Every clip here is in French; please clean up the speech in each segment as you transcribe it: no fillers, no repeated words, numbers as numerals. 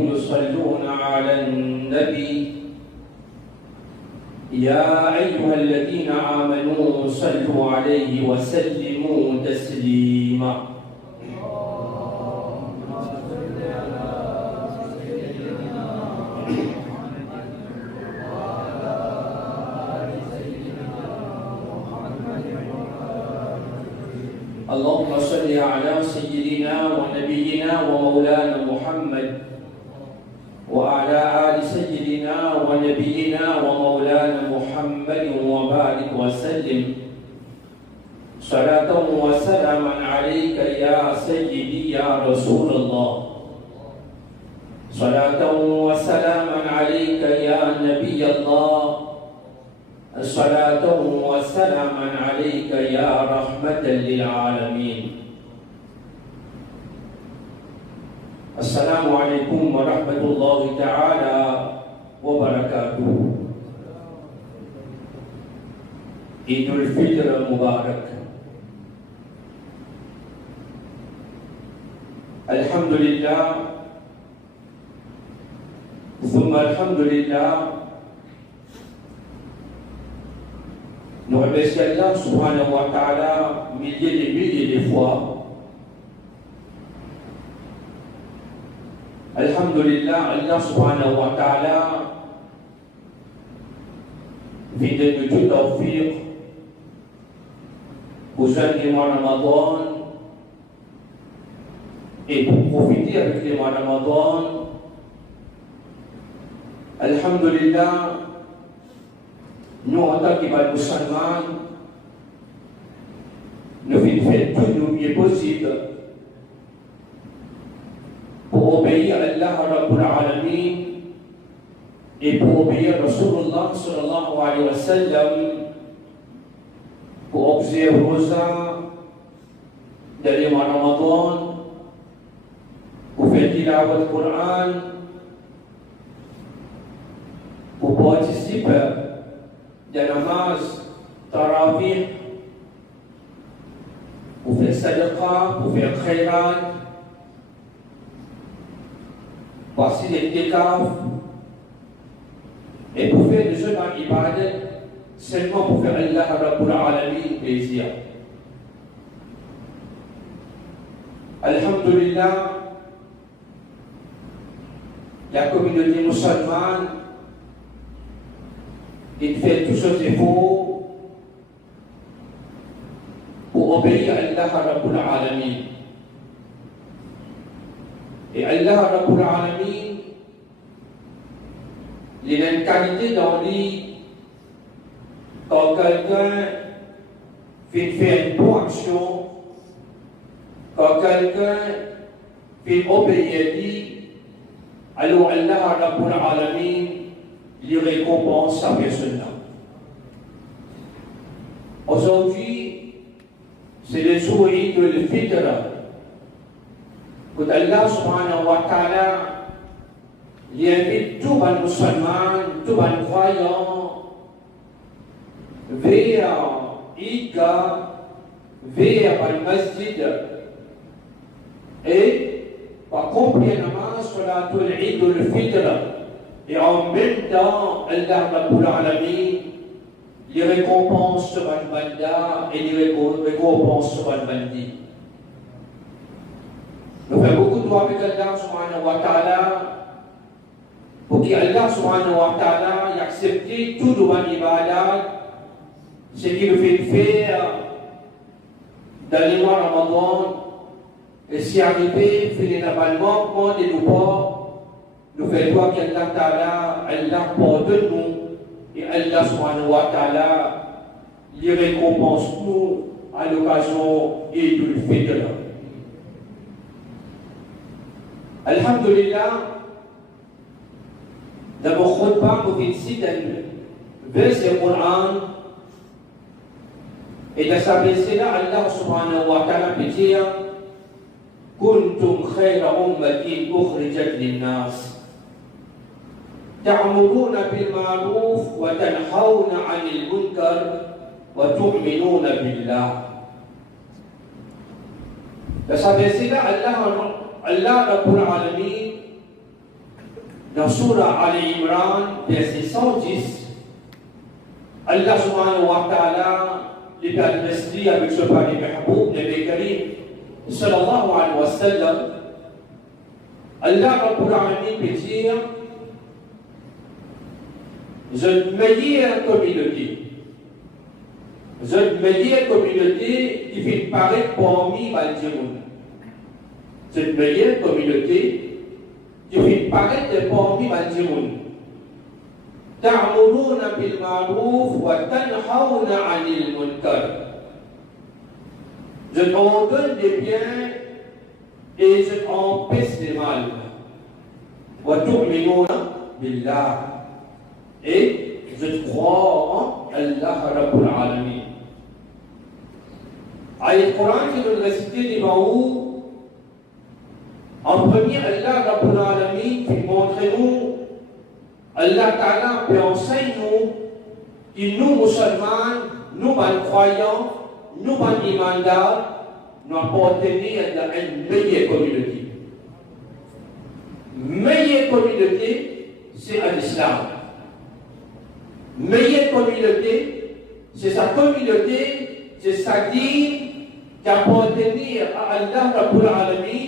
يصلون على النبي يا أيها الذين آمنوا صلوا عليه وسلموا تسليما. اللهم صل على سيدنا ونبينا ومولانا محمد وعلى آل سيدنا ونبينا ومولانا محمد وبارك وسلم صلاة وسلاما عليك يا سيدي يا رسول الله، صلاة وسلاما عليك يا نبي الله، صلاة وسلاما عليك يا رحمة للعالمين. Assalamualaikum warahmatullahi ta'ala wabarakatuh. Idul Fitr Mubarak. Alhamdulillah Thumma Alhamdulillah. Nous remercions Allah subhanahu wa ta'ala milliers de fois. Alhamdulillah, Allah subhanahu wa ta'ala vient de nous tawfiq pour jeûner le mois Ramadan et pour profiter avec le mois Ramadan. Alhamdulillah, nous en tant que musulmans, nous faisons tout le mieux possible pour obéir à Allah Rabbul Alamin et pour obéir à Rasulullah sallallahu alayhi wa sallam, pour observer Rosa dans le mois Ramadan, pour faire tilawat du Coran, pour participer dans la namaz tarawih, pour faire sadaqa, pour faire khairat, passer les décafs et pour faire des jeunes en ibadat seulement pour faire Allah Rabbul Alamin plaisir. Alhamdulillah, la communauté musulmane il fait tout ce qu'il faut pour obéir à Allah Rabbul Alamin. Et Allah Rabbul Alamin, il a une qualité dans lui. Quand quelqu'un fait une bonne action, quand quelqu'un fait obéir lui, alors Allah Rabbul Alamin lui récompense sa personne-là. Aujourd'hui, c'est le jour de Fitr. Que Allah subhanahu wa ta'ala il invite tous les musulmans, tous les croyants vers Idga, vers le masjid et par complément Salatul Eid al-Fitr et en même temps Allah Rabbul Alamin les récompense sur le banda et les récompense sur le bandi. Nous faisons beaucoup de doigts avec Allah subhanahu wa ta'ala pour qu'Allah subhanahu wa ta'ala accepte tout de mon ibadat, ce qu'il fait faire dans les mois Ramadan, et si arrivé, finalement, manquement de nos pas, nous faisons doigt qu'Allah ta'ala, Allah pardonne nous, et Allah subhanahu wa ta'ala les récompense nous à l'occasion et de le Fitr. Alhamdulillah, dans mon khutbah, nous citons un verset du Coran et dans sa verset-là, Allah subhanahu wa ta'ala peut dire Kuntum khayra ummatin ukhrijat linnas ta'muruna bil ma'ruf wa tanhawna 'anil munkar wa tu'minuna billah. Dans sa verset-là, Allah Rabbul Alamin dans Surah Ali Imran, verset 110, Allah subhanahu wa ta'ala les adresse avec ce pari Mahboub, Nabi Karim, sallallahu alayhi wa sallam. Allah Rabbul Alamin peut dire une meilleure communauté. Une meilleure communauté qui fait paraître parmi les gens. Une meilleure communauté qui fait paraître parmi les gens. تعملون بالمعروف وتنهون عن المنكر. Je ordonne des biens et je empêche les mal. وتؤمنون بالله. Et je crois en Allah Rabbul Alamin. Ayat Coran qui nous réciter devant vous, en premier, Allah Rabbul Alamin qui montre-nous, Allah Ta'ala peut enseigner nous, que nous musulmans, nous croyants, nous imandars, nous appartenons à une meilleure communauté. Meilleure communauté, c'est l'islam. Meilleure communauté, c'est sa communauté, c'est sa dîme qui appartenait à Allah Rabbul Alamin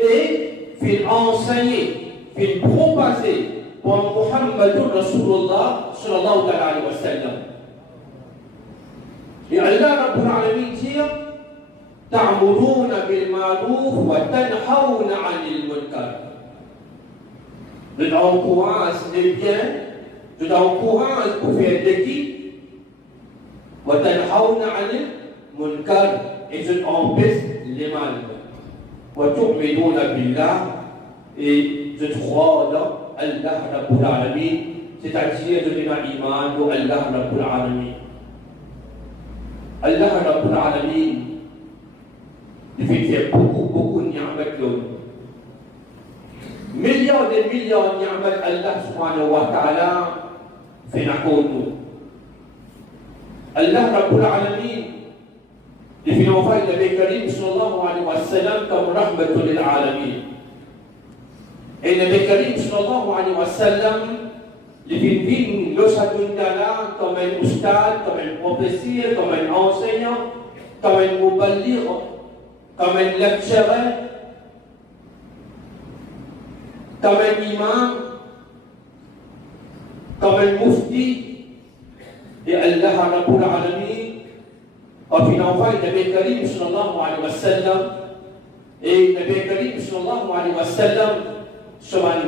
et fait enseigner, fait propager pour Muhammadur Rasulullah sallallahu alayhi wa sallam. Et Allah Rabbul Alamin dit ta'muruna bil ma'ruf wa tanhawna 'anil munkar. Je t'encourage les biens, je t'encourage pour faire d'équipe, wa tanhawna 'anil munkar, et je t'empêche les mal. Wa tu'minuna billah, et je crois dans Allah Rabbul Alamin, c'est-à-dire de l'iman de Allah Rabbul Alamin. Allah Rabbul Alamin, il fait faire beaucoup de ni'mat l'homme. Millions de millions de ni'mat Allah subhanahu wa ta'ala fait n'accorde. Allah Rabbul Alamin, il fait envoyer le Nabi Karim sallallahu alayhi wa sallam comme rahmatul lil alamin. Et le Nabi Karim sallallahu alayhi wa sallam, il vit le Sadundala comme un oustad, comme un professeur, comme un enseignant, comme un muballigh, comme un lecturer, comme un imam, comme un mufti. Et Allah Rabbul Alamin a fait envoyer le Nabi Karim sallallahu alayhi wa sallam. Et le Nabi Karim sallallahu alayhi wa sallam, sur un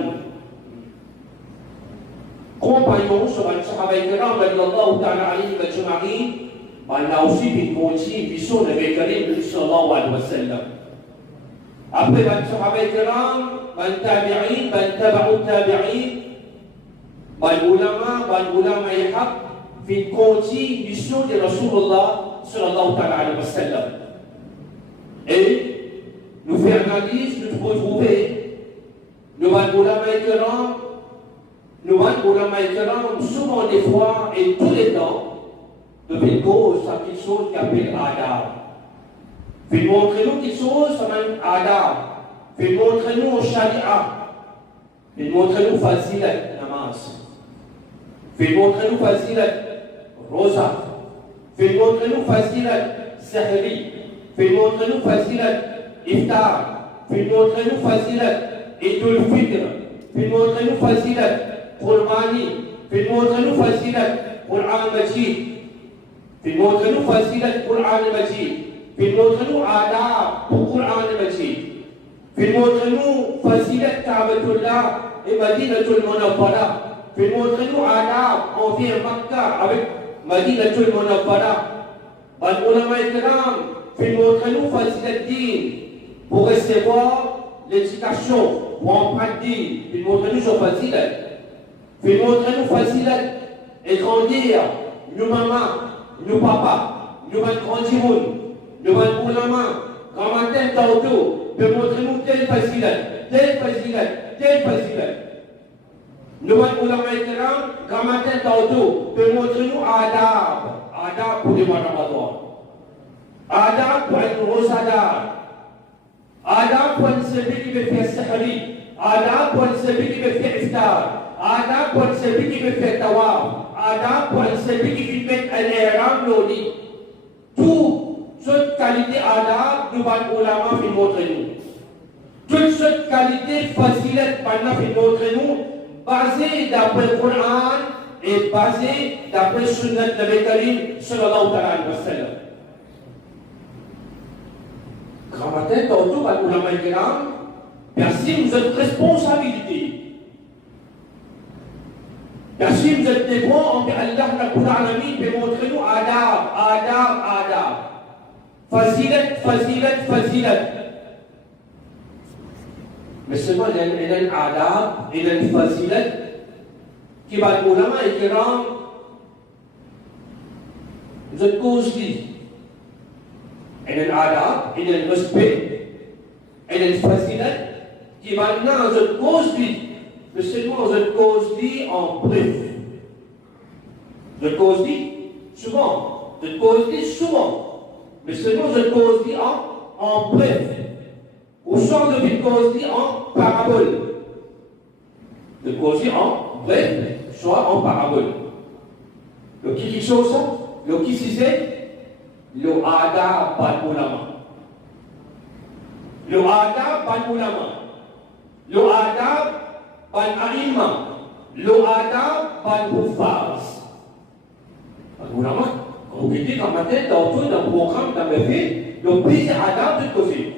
compagnon, sur un sahaba kiram, radiyallahu ta'ala alayhi wa jumari, on a aussi une vision de Nabi Karim sallallahu alayhi wa sallam. Après, les sahaba kiram, les tabi'in, les taba'u tabi'in, les ulama yahab, fi une vision de Rasulullah sallallahu ta'ala alayhi wa sallam. Et nous faisons analyse, nous retrouver nous souvent des fois et tous les temps, de faire cause à quelque chose qui appelle Adam. Fait montrer-nous quelque chose comme un Adam. Fait montrer-nous au Sharia. Fait montrer-nous fazilat namaz. Fait montrer-nous fazilat rosa. Fait montrer-nous fazilat sahri. Fait montrer-nous fazilat iftar. Fait montrer-nous fazilat Idul Fitr, fait montrer-nous fazilat Qur'ani, fait montrer-nous fazilat Qur'an Majid, fait montrer-nous fazilat Qur'an Majid, fait montrer-nous adab pour Qur'an Majid, fait montrer-nous fazilat Ka'batullah et Madinatul Munawwara, fait montrer-nous adab, on vient Makkah avec Madinatul Munawwara. Les ulama ikram, fait montrer-nous fazilat din pour recevoir l'éducation, pour en pratiquer, puis montrer-nous sur fazilat. Puis montrer-nous fazilat et grandir, nous maman, nous papa, nous grandir, nous ulama, grand matin tantôt, puis montrer-nous tel fazilat, tel fazilat, tel fazilat. Nous ulama ikram, grand matin tantôt, puis montrer-nous adab pour les mois Ramadan. Adab pour être rosadar. Adam pour celui qui veut faire sahri, Adam pour celui qui veut faire iftar, adab buat celui qui veut faire tawaf, adab buat celui qui veut mettre un ihram loli. Toute cette qualité adab, nous allons ulama fi montrer nous. Toute cette qualité facilite maintenant fi montrer nous, basée d'après le Coran et basée d'après Sunnah de Nabi Karim sallallahu alayhi wa sallam. Gramatin, tantôt, à l'ulama kiram, merci, vous êtes responsabilité. Merci, vous êtes témoins envers Allah Rabbul Alamin, pour montrer nous adab, adab, adab. Fazilat, fazilat, fazilat. Mais seulement, il y a un adab, il y a une fazilat, qui va l'ulama kiram, vous êtes cause-li. Il y a un adab, il y a un respect, il y a une fazilat, qui maintenant vous êtes cause-li. Mais seulement vous êtes cause-li en bref. Vous êtes cause-li souvent. Vous êtes cause-li souvent. Mais seulement vous êtes cause-li en bref. Ou soit vous êtes cause-li en parabole. Vous êtes cause-li en bref, soit en parabole. Le qui chose ça? Le qui c'est? Le adab ban ulama. Le adab ban ulama. Le adab ban a'imma. Le adab ban huffaz. Ulama, quand vous dites dans ma tête, dans tout, dans le programme, dans mes faits, le plus adab de côté.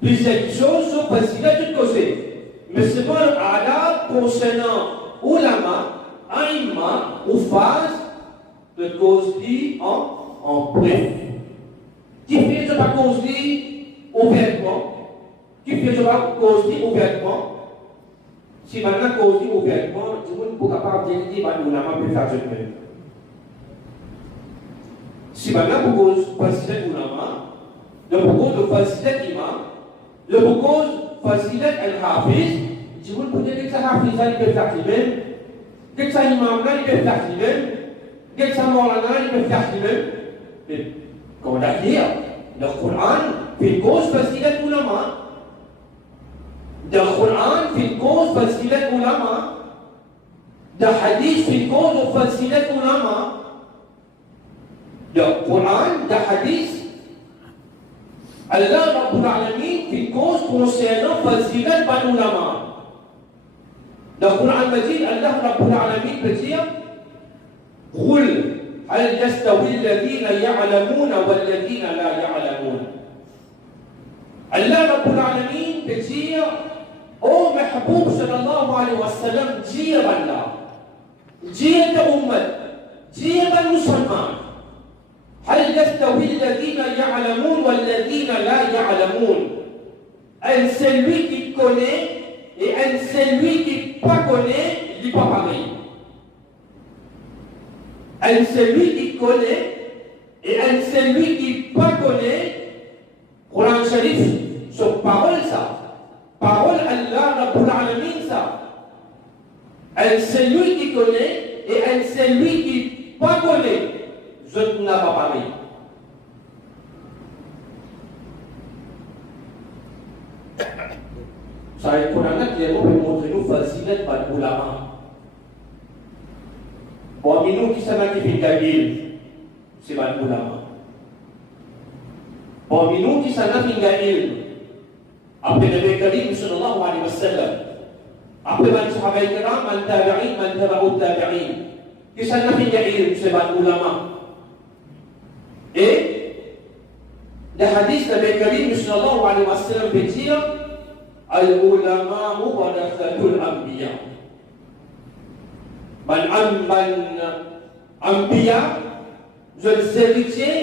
Plusieurs choses sont faciles de côté. Mais c'est pas le adab concernant ulama, a'imma, huffaz, de cause dit en bref. Qui fait ce pas cause dit ouvertement? Qui fait ce pas cause dit ouvertement? Si maintenant cause dit ouvertement, tout le monde n'est pas capable de dire que nous n'avons pas fait ce même. Si maintenant vous cause facilite ulama, le cause de facilite imam, le cause facilite al-hafiz, tout le monde peut dire que ça hafiz il peut faire lui-même, que ça imam il peut faire lui-même, que ça maulana il peut faire lui-même. Mais comme on a dit, le Coran fait une cause facilite ulama. Le Coran fait une cause facilite ulama. Le hadith fait une cause facilite ulama. Le Coran, le hadith, Allah Rabbul Alamin fait une cause concernant facilite ban ulama. Le Coran me dit, Allah Rabbul Alamin peut dire, قل هل يستوي الذين يعلمون والذين لا يعلمون. Allah Rabbul Alamin peut dire, ô Mahboub sallallahu alayhi wa sallam, dire Allah, dire ta ummat, dire ta musulman, هل يستوي الذين يعلمون والذين لا يعلمون. Un celui qui connaît et un celui qui ne connaît, il n'est pas pareil. Un celui qui connaît et un celui qui ne connaît, Coran Sharif, sur parole ça, parole Allah Rabbul Alamin ça. Un celui qui connaît et un celui qui ne connaît, je ne l'ai pas parlé. Ça est pour un qui est montrer nous facilite par l'ulama. Bon, nous qui savons qui fait Gabil, c'est pas l'ulama. Bon, nous qui savons qui fait Gabil, après le Nabi Karim sallallahu alayhi wa sallam, après man sahaba kiram, man tabi'in, man taba'u tabi'in, qui savons qui fait Gabil, c'est pas l'ulama. Et le hadith de Nabi Karim sallallahu alayhi wa sallam peut dire, al-ulama warathatul anbiya. Man anbiya, les héritiers,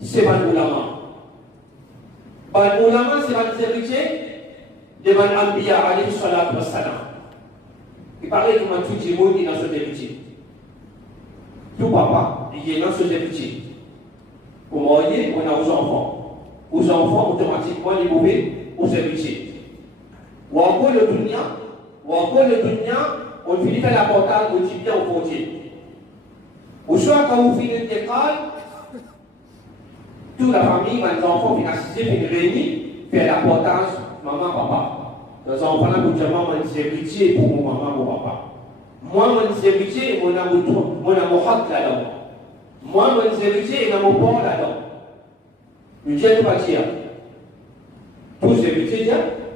c'est man ulama. Man ulama, c'est man héritier de man anbiya alayhi salatu wa salam. Il paraît que man tout le monde est dans ce héritier. Tout papa, il est dans ce héritier. Vous voyez, on a aux enfants. Aux enfants, automatiquement, ils mourent aux héritiers. Ou encore le dunya, on finit par la portale au tibia au frontier. Ou soit quand vous finissez l'école, toute la famille, les enfants viennent assister, viennent réunir, faire la portage, maman, papa. Les enfants là, pour dire, moi, je suis héritier pour mon maman, mon papa. Moi, je suis héritier, mon amour là-dedans. Moi, je suis héritier, et mon port là-dedans. Je dis à pas dire. Tous les héritiers disent,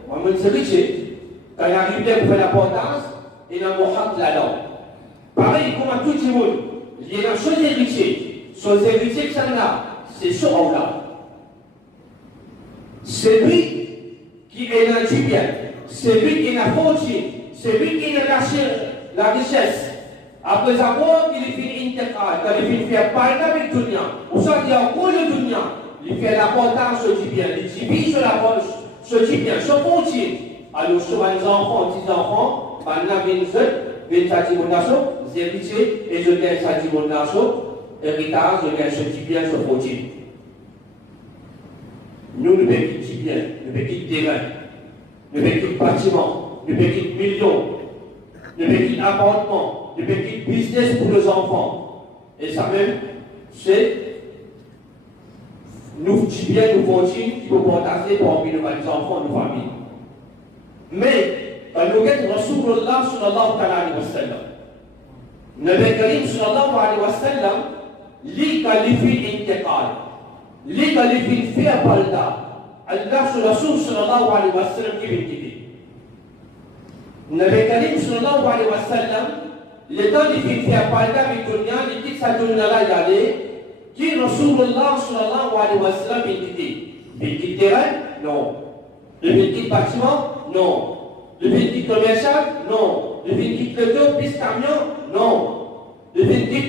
moi, je suis héritier. Quand il arrive bien pour faire l'importance, il y a mon là-dedans. Pareil, comme à tout le monde, il y a une chose héritier. Son héritier que ça là, c'est ce là. C'est lui qui est dans le bien. C'est lui qui est la fortune, c'est lui qui est la richesse. Après avoir qu'il fait intégral, quand il fait parler avec le dunya, on s'en dit en gros le dunya, il fait l'importance du bien, il dit sur la poche, sur du bien, sur la fortune. Alors sur les enfants, petits-enfants, maintenant viennent sa dimension, les héritiers, et je gagne sa dimension, héritage, je gagne ce du bien, sur la fortune. Nous, nous payons du bien, nous payons du terrain. Le petit bâtiment, le petit million, le petit appartement, le petit business pour les enfants. Et ça même, c'est nous bien, nous fortune qui peut partager parmi les enfants, nos familles. Mais, quand nous avons Rasulullah sallallahu alayhi wa sallam, Nabi Karim sallallahu alayhi wa sallam, li qualifie intiqal, li qualifie faire parler. Allah Rasul sallallahu alayhi wa sallam qui vient dit. Nabi Karim sallallahu alayhi wa sallam, le temps de faire parler avec le dunya, il dit que ça donne là y aller, qui Rasulullah sallallahu alayhi wa sallam vient dit. Petit terrain? Non. Le petit bâtiment? Non. Le petit commercial? Non. Le petit camion, piste camion? Non. Le petit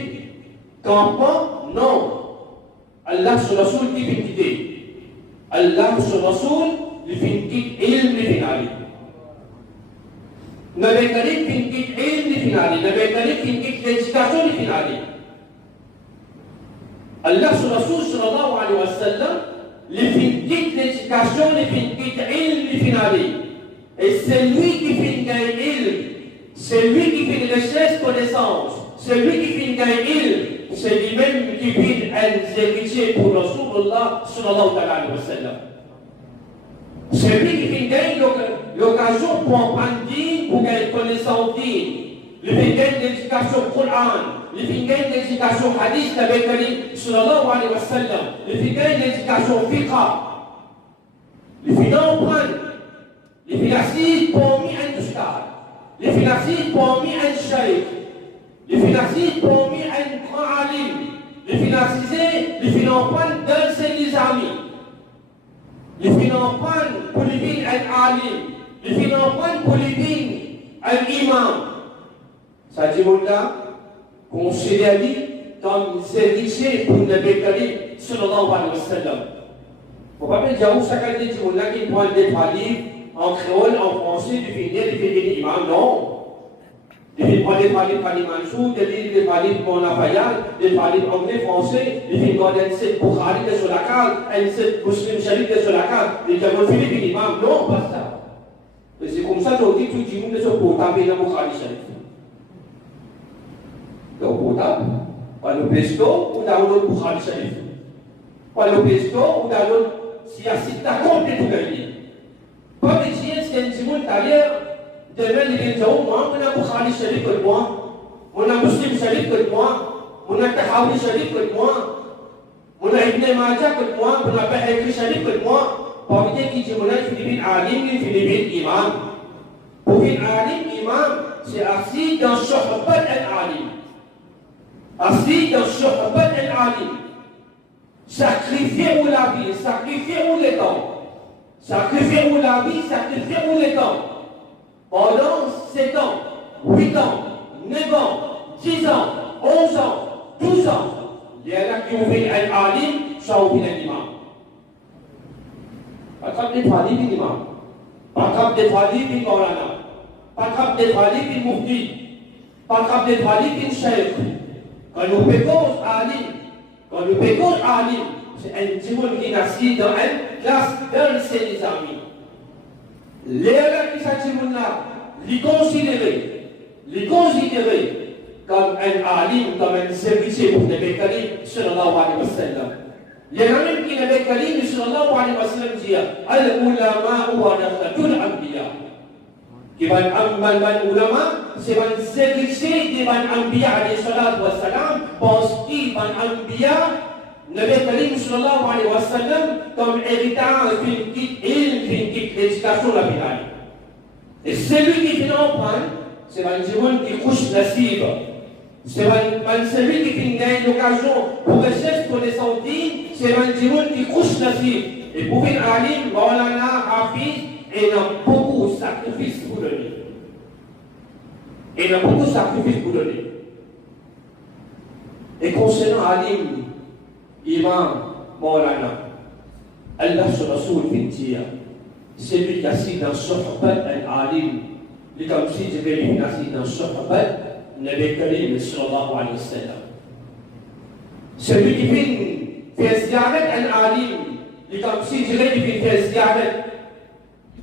campement? Non. Allah Rasul qui vient dit. Allah Rasul لفنكيك علم لفنالي نبي كريم فنكيك علم لفنالي نبي كريم فنكيك l'éducation لفنالي الله Rasul صلى الله عليه وسلم لفنكيك l'éducation لفنكيك علم لفنالي et c'est lui qui fait gagner ilm, c'est lui qui fait les richesses connaissances, c'est lui qui fait gagner ilm, c'est lui-même qui fait un héritier pour Rasulullah sallallahu alayhi wa sallam. C'est lui qui fait gagner l'occasion pour apprendre digne, pour gagner connaissance digne. Il fait gagner l'éducation Coran, il fait gagner l'éducation hadith avec Ali sallallahu alayhi wa sallam, il fait gagner l'éducation fiqh, il fait apprendre. Les financiers pour mis un ustad, les financiers pour mis un cheikh, les financiers pour mis un grand alim, les financiers, les financiers d'un ses amis, les financiers pour les vignes un alim, les financiers pour les vignes un imam. Ça dit là, considéré comme héritier pour le Karim sallallahu alayhi wa sallam. Faut pas me dire où ça qualité dit là qui prend des livres. En créole, en français, définir l'imam, non. Définir des palais par l'Imanchou, des palais pour Lafayette, des palais anglais, français, définir un set Bukhari sur la carte, un set Muslim Sharif sur la carte, des Jamon Philippe l'imam, non, pas ça. C'est comme ça qu'on dit tout le monde sur portable dans Bukhari Sharif. Donc, portable, pas le pesto ou dans l'autre Bukhari Sharif. Pas le pesto ou dans l'autre, si à site d'accord, tu gagnes. Pas de chien, c'est un petit monde derrière. Demain, il vient dire, moi, on a Bukhari Sharif que moi, on a Muslim Sharif que moi, on a Tahawi Sharif que moi, on a Ibn Majah que moi, on a Bahakri Sharif que moi. Pour dire qu'il dit, on a Philippine Alim, Philippine Imam. Pour une Alim, Imam, c'est assis dans Shohbat al-Alim. Assis dans Shohbat al-Alim. Sacrifier ou la vie, sacrifier ou les temps. Sacrifiez-vous la vie, sacrifiez-vous les temps. Pendant 7 ans, 8 ans, 9 ans, 10 ans, 11 ans, 12 ans, il y en a qui ont fait un alim, ça ont fait un imam. Pas comme des alim, un imam. Pas comme des alim, un maulana. Pas comme des alim, un mufti. Pas comme des alim, un cheikh. Quand nous payons alim, quand nous payons alim, c'est un petit monde qui est assis dans une classe d'un de ses amis. Les gens qui sont là, les considérer comme un alim, comme un servicier pour le Karim, sallallahu alayhi wa sallam. Les gens même qui le Karim, sallallahu alayhi wa sallam, disent Al-ulama wa nafatul anbiya. Dewan ulama, seban serisi dewan Anbiya alaihi salatu wassalam, pasti dewan Anbiya, Nabi Karim sallallahu alaihi wasallam, comme héritage d'une petite île, d'une petite éducation lapidale. Et celui qui vient en prendre, c'est un Jimoun qui couche la cible. C'est celui qui gagne l'occasion pour rechercher connaissance digne, c'est un Jimoun qui couche la cible. Et pour une alim, Maulana, Hafiz, il a beaucoup de sacrifices pour donner. Il a beaucoup de sacrifices pour donner. Et concernant Alim, Imam, Maulana, Allah sur Rasoul Fintia, c'est lui qui a assis dans Sohbat al-Alim, lui comme si je vais lui assis dans Sohbat, Nabi Karim sallallahu alayhi wa sallam. C'est lui qui vient faire ziyarat al-Alim, lui comme si je vais lui faire ziyarat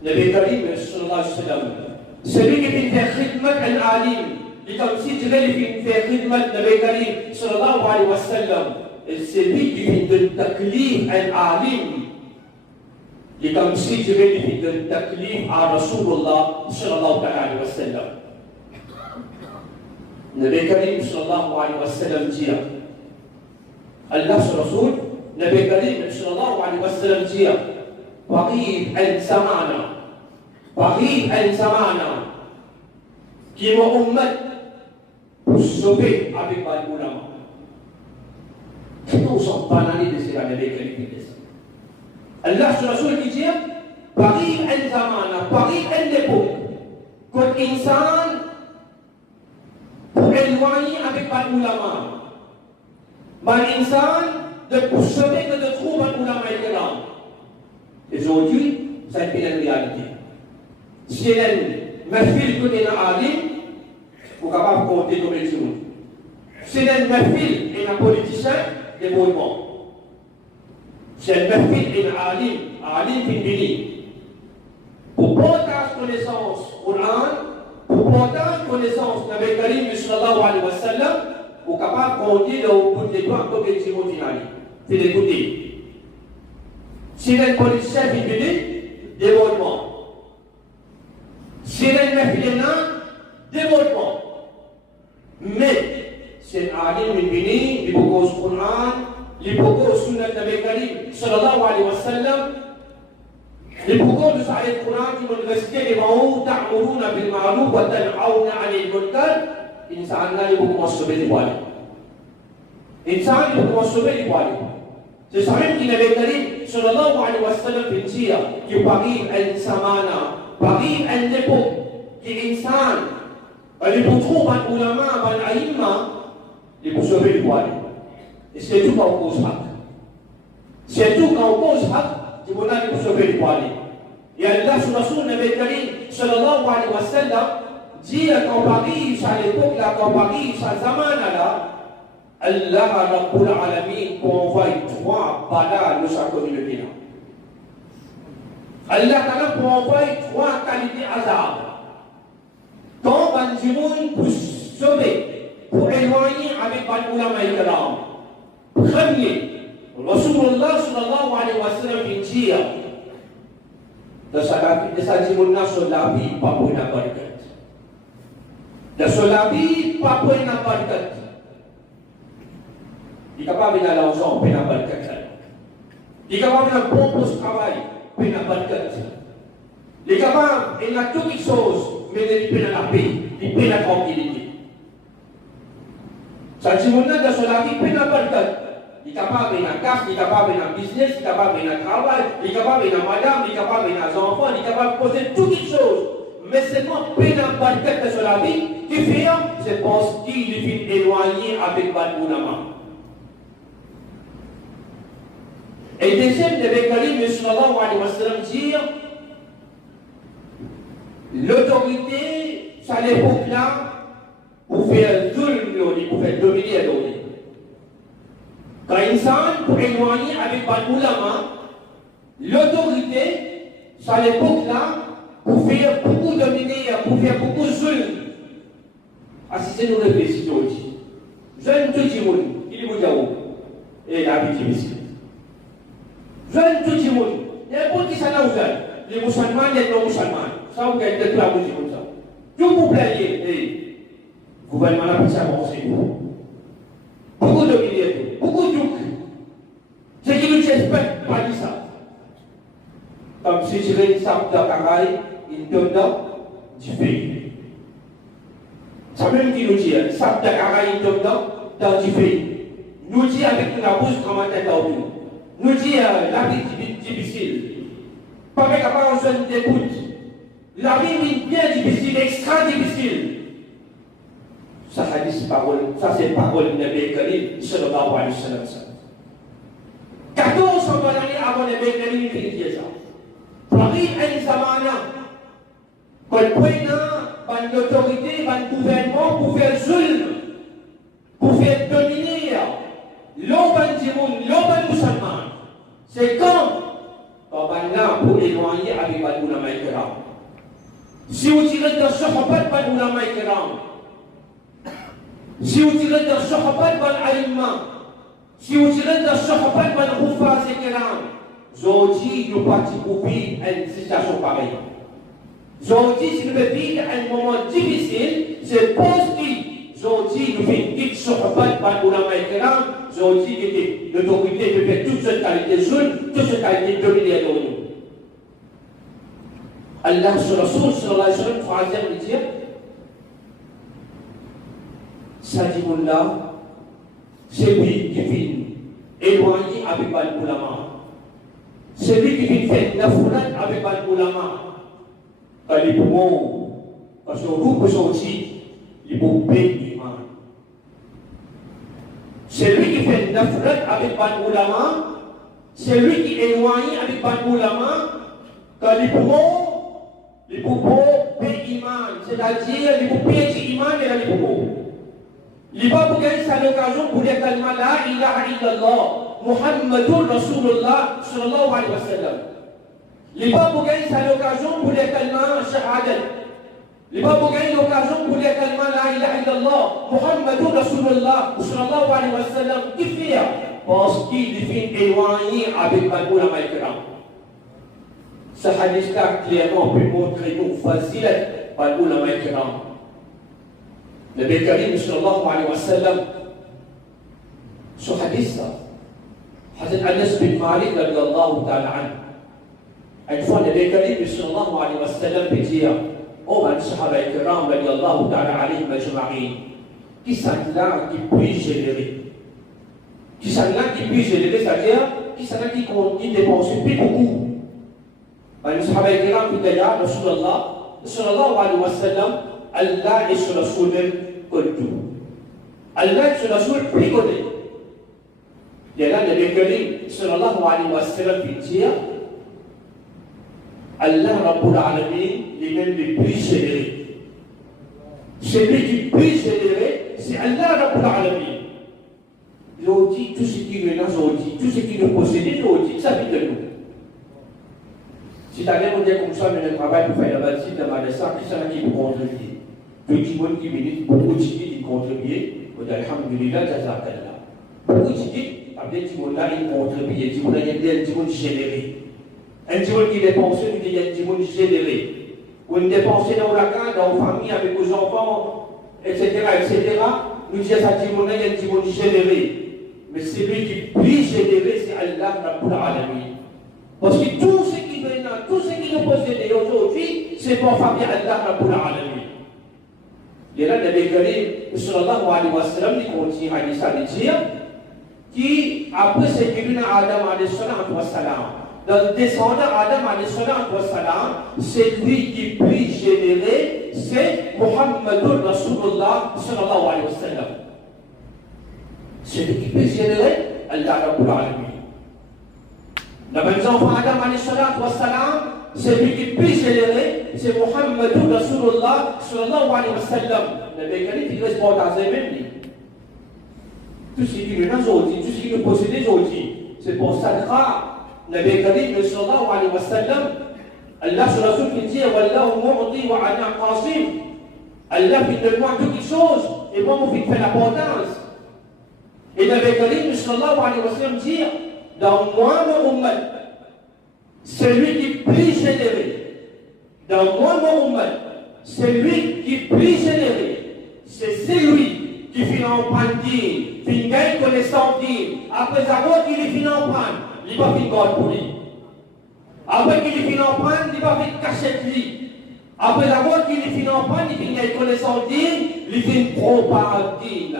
Nabi Karim sallallahu alayhi wa sallam. Celui qui vient faire khidmat al-alim, lui comme si je vais lui faire khidmat Nabi Karim sallallahu alayhi wa sallam. Et celui qui vient de taklif al-alim, lui comme si je vais lui faire de taklif à Rasulullah sallallahu alayhi wa sallam. Nabi Karim sallallahu alayhi wa sallam dit Allah sur Rasul, Nabi Karim sallallahu alayhi wa sallam dit قريب الزمان قريب الزمان qui m'ont ummat pour sauver avec les ulama. Nous sommes banalisés de ces années de Allah sur la chose qui dit قريب الزمان قريب l'époque quand insan pour éloigner avec les ulama. L'insan de pour sauver que de trouver les ulama. Aujourd'hui, ça est une réalité. Si ma fille est un alim, vous êtes capable de compter comme les gens. Si ma fille est un politicien, des mouvements. Si ma fille est un alim fini. Pour porter connaissance au Coran, pour porter connaissance de Nabi Karim sallallahu alayhi wa sallam, vous êtes capable de compter au bout des doigts comme les gens finali. C'est d'écouter. Si les policiers viennent, dévoilement. Si les méfiants, dévoilement. Mais, c'est un alim venu, il faut le Coran, il faut le Sunnah de Nabi Karim, sallallahu alayhi wa sallam, il faut le Sahih Coran qui vont rester devant ta'muruna bil ma'ruf wa tanhauna 'anil munkar, insan il faut commencer à sauver les insan il faut commencer à sauver les c'est ça même qui Nabi Karim sallallahu alayhi wa sallam dit que Paris est samana, Paris est l'époque qui insan, il faut trouver un ulama, un aïma, il faut sauver les poils. Et c'est tout quand on cause haq. C'est tout quand on cause haq, il faut sauver les poils. Et Allah sur Rasul Nabi Karim sallallahu alayhi wa sallam dit qu'en Paris, à l'époque là, qu'en Paris, à zamana là, Allah Rabbul Alamin convoie trois balas de sa communauté. Allah Ta'ala convoie trois qualités azab. Quand Banjimoun pour sauver, pour éloigner avec Ban Ulama Ikram. Premier, Rasulullah sallallahu alayhi wa sallam dit de sa Jimouna sur la vie, pas pour une barkat. De sur la vie, pas pour une barkat. Il est capable d'aller l'argent, il n'a pas de caca. Il est capable d'un bon poste de travail, il n'a pas de caca. Il est capable, il a toutes les choses, mais il n'a pas la paix, il n'a pas la tranquillité. Ça dit, mon âge de la vie, il n'a pas de caca. Il est capable d'un casse, il est capable d'un business, il est capable d'un travail, il est capable d'un madame, il est capable d'un enfant, il est capable de poser toutes les choses. Mais seulement, il n'a pas de caca sur la vie, qui fait, c'est parce qu'il est éloigné avec Badmounama. Et deuxième, Nabi Karim sallallahu alayhi wa sallam dit l'autorité, à l'époque-là, pour faire zulm, pour faire dominer l'autorité. Quand insan, pour éloigner avec Ban Ulama, l'autorité, à l'époque-là, pour faire beaucoup dominer, pour faire beaucoup zulm. Assistez-nous réfléchissons aussi. Jeune tout le monde, il vous dit et la vie qui jeune tout le monde, n'importe qui s'en a ouvert, les musulmans, les non-musulmans, ça vous gagnez de la musique comme ça. gouvernement a pris ça pour beaucoup de milliers, beaucoup de trucs. Ce qui nous respecte, pas dit ça. Comme si je vais sape de caraï, il donne du fait. Ça même qui nous dit, sape de caraï, il donne dans du fait. Nous dit avec la bouche comment t'es dans nous dit la vie difficile. Pas avec la parole d'écoute. La vie est bien difficile, extra difficile. Ça hadith parole, ça c'est parole de Nabi Karim sallallahu alayhi wa sallam. 14 années avant Nabi Karim, il fait ça. Paris a zamana. Quand une autorité, un gouvernement pour faire zulm, pour faire dominer l'oban dimoun, l'oban musulman. C'est quand pour éloigner avec Badouna Maïkram. Si vous tirez de ce rabat Badouna Maïkram, si vous tirez de ce rabat Bal-Aïma, si vous tirez de ce rabat Bal-Roufa Zekiram, aujourd'hui nous partons pour vivre une situation pareille. Aujourd'hui, si nous vivons un moment difficile, c'est parce que aujourd'hui nous vivons une sohbat Badouna Maïkram, aujourd'hui l'autorité de faire toute cette qualité jaune, toute cette qualité dominée dans nous. Allah sur Rasoul sallallahu alayhi wa sallam, troisième il dit Sajibullah, c'est lui qui vient éloigner avec Bal Ulama. C'est lui qui vient faire nafoulat avec Bal Ulama. Quand les poumons, parce qu'on coupe sorti, les poumons iman. C'est lui qui fait nafoulat avec Bal Ulama. C'est lui qui éloigne avec Bal Ulama. Quand les poumons iman, c'est-à-dire les poumons iman et les poumons. Il va pour gagner sa occasion pour dire kalma la ilaha illallah Muhammadur Rasulullah sallallahu alayhi wa sallam. Il va pour gagner sa occasion pour dire kalma shahadat. Il va pour gagner l'occasion pour dire kalma la ilaha illallah Muhammadur Rasulullah sallallahu alayhi wa sallam. Qui fait? Parce qu'il est éloigné avec Badoula Maïkram. Ce hadith-là clairement peut montrer nous facilet Badoula Maïkram. Nabi Karim sallallahu alayhi wa sallam, ce hadith-là, Hazrat Anas bin Malik radiyallahu ta'ala anhu. Une fois, Nabi Karim sallallahu alayhi wa sallam peut dire, oh man sahaba ikram radiyallahu ta'ala alayhi majma'in, qui sont-là qui puisse générer? Qui sont-là qui puisse générer, c'est-à-dire, qui sont-là qui dépensent plus beaucoup? Man sahaba ikram peut dire, Rasulullah sallallahu alayhi wa sallam, Allah est sur le Rasoul même que tout. Allah est sur le Rasoul plus que lui. Il y a là le Karim sallallahu alayhi wa sallam qui dit Allah Rabbul Alamin, il est même le plus généreux. Celui qui est plus généreux, c'est Allah Rabbul Alamin. Aujourd'hui, tout ce qui nous est aujourd'hui, tout ce qui nous possède aujourd'hui, ça vient de nous. C'est-à-dire, on dit comme ça, mais le travail pour faire la bâtisse de Malessa, qui s'en a qui pour contribuer. Tout le monde qui milite pour qui contribuer, on dit Alhamdulillah, Jazakallah. Pour qui, après, tout le monde là, il contribue, tout le monde là, il y a un petit monde généré. Un petit monde qui dépense, il y a un petit monde généré. Ou une dépense dans la casa, dans la famille, avec les enfants, etc., etc. Nous disons à tout le monde là, il y a un petit monde généré. Mais celui qui est plus généré, c'est Allah Rabbul Alamin. Parce que tout ce qui vient, tout ce qui nous possède aujourd'hui, c'est pour faire Allah Rabbul Alamin. Et là, Nabi Karim sallallahu alayhi wa sallam, il continue à dire qui, après ce qui vient à Adam alayhi salam, dans le descendant Adam alayhi salam, c'est lui qui est plus généré, c'est Muhammadur Rasulullah sallallahu alayhi wa sallam. C'est lui qui est plus généré, Allah Rabbul Alamin. Dans les enfants Adam alayhi salam, c'est lui qui est plus généré, c'est Muhammadur Rasulullah sallallahu alayhi wa sallam. Le Karim, il reste pas dans les mêmes livres. Tout ce qui nous aujourd'hui, tout ce qui nous possède aujourd'hui, c'est pour ça que le Karim sallallahu alayhi wa sallam, Allah sur la source qui dit Wallahu mu'ti wa ana qasim. Allah fait de moi toutes les choses et moi on fait l'abondance. Et le Karim sallallahu alayhi wa sallam dit dans moi mon ummat, celui qui est plus généré. Dans moi mon ummat, celui qui est plus généré. c'est celui qui finit en panne digne, qui gagne connaissance digne. Après avoir qu'il est fini en panne, il va finir God pour lui. Après qu'il est fini en panne, il va finir cachette lui. Après avoir qu'il est fini en panne, il finit connaissance digne, il finit propagande digne.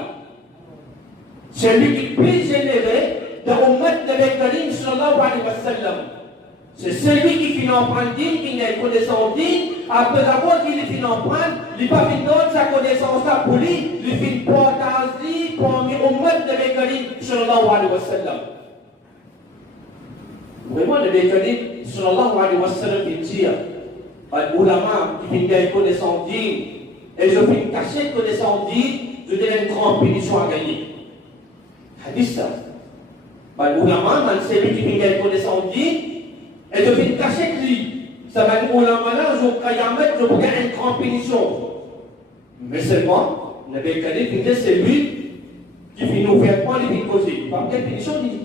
C'est lui qui peut générer de Ummat de Karim sallallahu alayhi wa sallam. C'est celui qui finit en panne digne, qui n'a une connaissance digne, après avoir qu'il est fini en panne, il va finir sa connaissance là pour lui, il finit partager parmi Ummat de Karim sallallahu alayhi wa sallam. Vraiment, le Karim sallallahu alayhi wa sallam il dit, l'ulama qui finit une connaissance digne, et je finis cacher une connaissance digne, je donne une grande pénition à gagner. Hadith ça. L'ulama, c'est celui qui finit une connaissance digne, et je vais cacher lui. Ça va être au lama je vais gagner une grande pénition. Mais seulement, le Karim, c'est lui qui finit nous faire prendre les causer. Pas quelle pénition dit.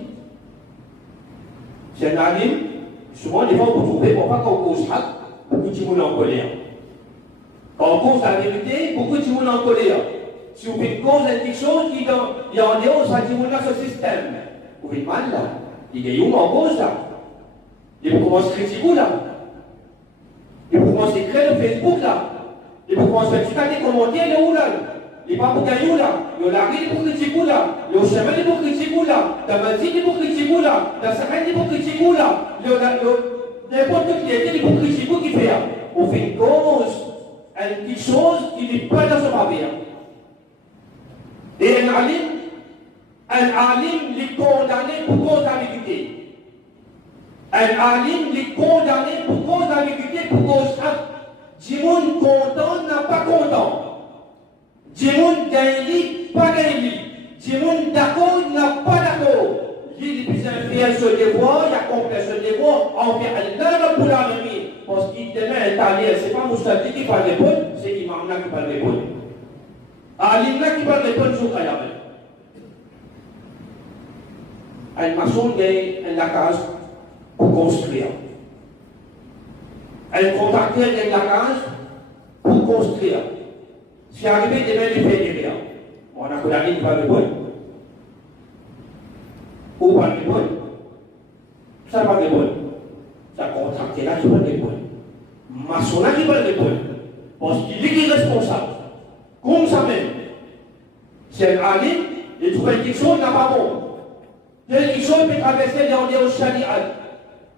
C'est un alim, souvent des fois vous trouvez pour pas qu'on cause beaucoup de gens en colère. Quand on cause la vérité, beaucoup de gens en colère. Si vous faites cause de quelque chose qui est en dehors, ça dit ce système. Vous faites mal là. Il y a en cause là. Et vous commencez à critiquer là. Et vous commencez à créer le Facebook là. Et vous commencez à faire des commentaires là. Et pas pour gagner là. Il y a l'arrêt pour critiquer là. Il y a le chemin pour critiquer là. Il y a la masjid pour critiquer là. Il y a la sainte pour critiquer là. Il y a n'importe qui est pour critiquer qui fait. On fait une cause, une petite chose qui n'est pas dans ce papier. Et un alim les condamné pour cause d'ambiguïté. Un alim les condamné pour cause d'ambiguïté, pour cause du monde content n'a pas content. Du monde gagne, pas gagne. Du monde d'accord n'a pas d'accord. Il est plus infidèle ce devoir, il accomplit ce devoir envers Allah pour l'ennemi. Parce qu'il tenait un talier, ce n'est pas Moustadi qui parle les bonnes, c'est l'imam qui parle les bonnes. Alim qui parle les bonnes sur Kayamel. Un maçon gagne la case pour construire. Un contracteur gagne la case pour construire. Si arrivé demain, il fait derrière. On a condamné qui parle les bonnes. Ou parle les bonnes. Ça parle les bonnes. Ça contracteur là qui parle les bonnes. Maçon là qui parle les bonnes. Parce qu'il est responsable. Comme ça même. C'est un alim, il trouve quelque chose n'a pas bon. Tel quelque chose peut traverser, il y a au shari'at.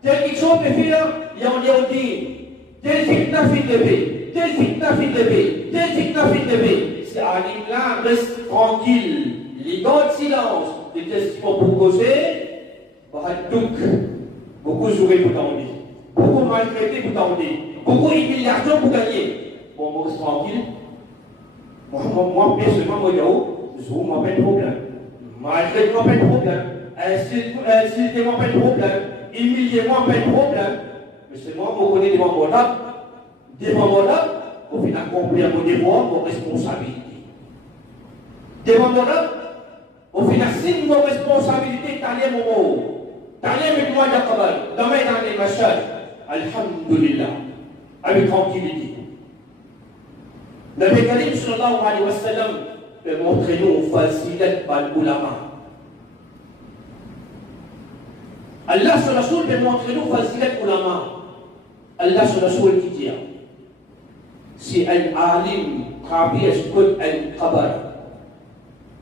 Tel quelque chose peut faire, il y a au din. Tel fitna fit levé. Tel fitna fit levé. Tel fitna fit levé. C'est alim là, reste tranquille. Il garde silence. Les testiments pour causer, beaucoup jouer pour t'emmener. Beaucoup maltraiter pour t'emmener. Beaucoup humiliation pour gagner. Bon, moi, reste tranquille. Moi, personnellement, moi, je ne m'en pas de problème. Maltraite-moi pas de problème. Insultez-moi pas de problème. Humiliez-moi pas de problème. Mais c'est moi, je connais devant mon âme. Devant mon âme, pour finir accomplir mon devoir, mon responsabilité. Devant mon âme, pour finir signer mon responsabilité, t'allez mon mot. T'allez avec moi d'Akabal. Demain dans les machins. Alhamdulillah. Avec tranquillité. Le Karim sallallahu alayhi wa sallam peut montrer nous facilité par l'ulama. Allah sur Rasoul peut montrer nous facilité l'ulama. Allah sur Rasoul qui dit si un alim traverse comme un kabar,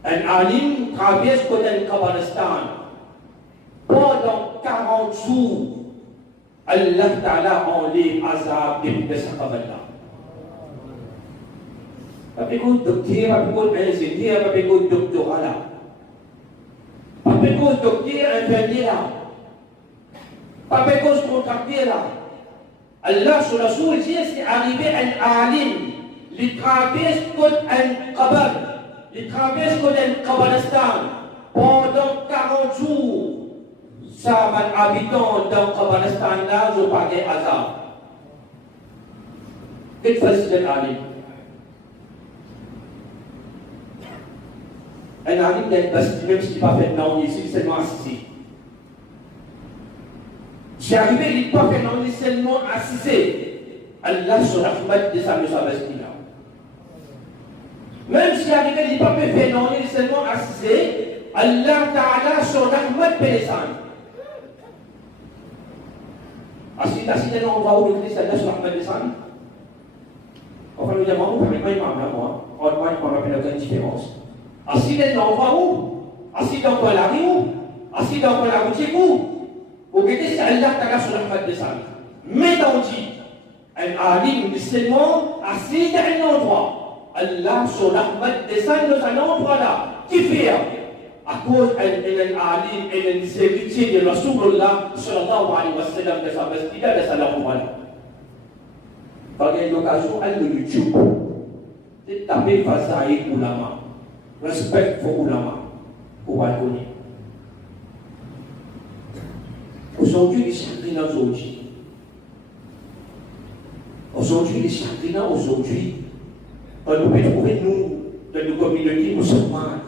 un alim traverse comme un kabaristan pendant 40 jours, Allah Ta'ala enlève azab de sa kabarla. Tapi ko dokter, tapi ko ingénieur, tapi ko doctorat là. Tapi ko docteur ingénieur là. Tapi ko contracteur là. Allah sur la source dit c'est arrivé un alim, il traverse comme un kabar, il traverse comme un kabaristan pendant 40 jours. Ça va habitant dans Kabaristan là, je parle d'azab. Qu'est-ce que c'est un alim? Un alim d'être basti, même s'il n'est pas fait non, ici, il est seulement assisté. J'ai arrivé, il n'est pas fait non, il est seulement assisté. Allah se rahmat de sa basti là. Même si avec elle, il n'a pas fait non, il est seulement assisté, Allah Ta'ala son rahmat pénétrant. Así na ang wawag ni Allah sa rahmat pénétrant. Enfin, nous avons pas même moi, on va pas faire une différence. Así na ang wawag, así dans la rue, así dans la route, vous voyez, c'est Allah Ta'ala son rahmat pénétrant. Mais on dit, un alim musulman assis dans un endroit. Allah son rahmat descend dans un endroit là. Qui fait? À cause d'un alim et d'un serviteur de Rasulullah sallallahu alayhi wa sallam de sa masjida de sa langue. Par l'occasion, elle de YouTube. C'est taper Fazaïd Ulama. Respect pour Ulama. Pour Walgoni. Aujourd'hui, les chagrins aujourd'hui. Aujourd'hui, les chagrins aujourd'hui. On peut trouver nous, dans nos communautés musulmanes,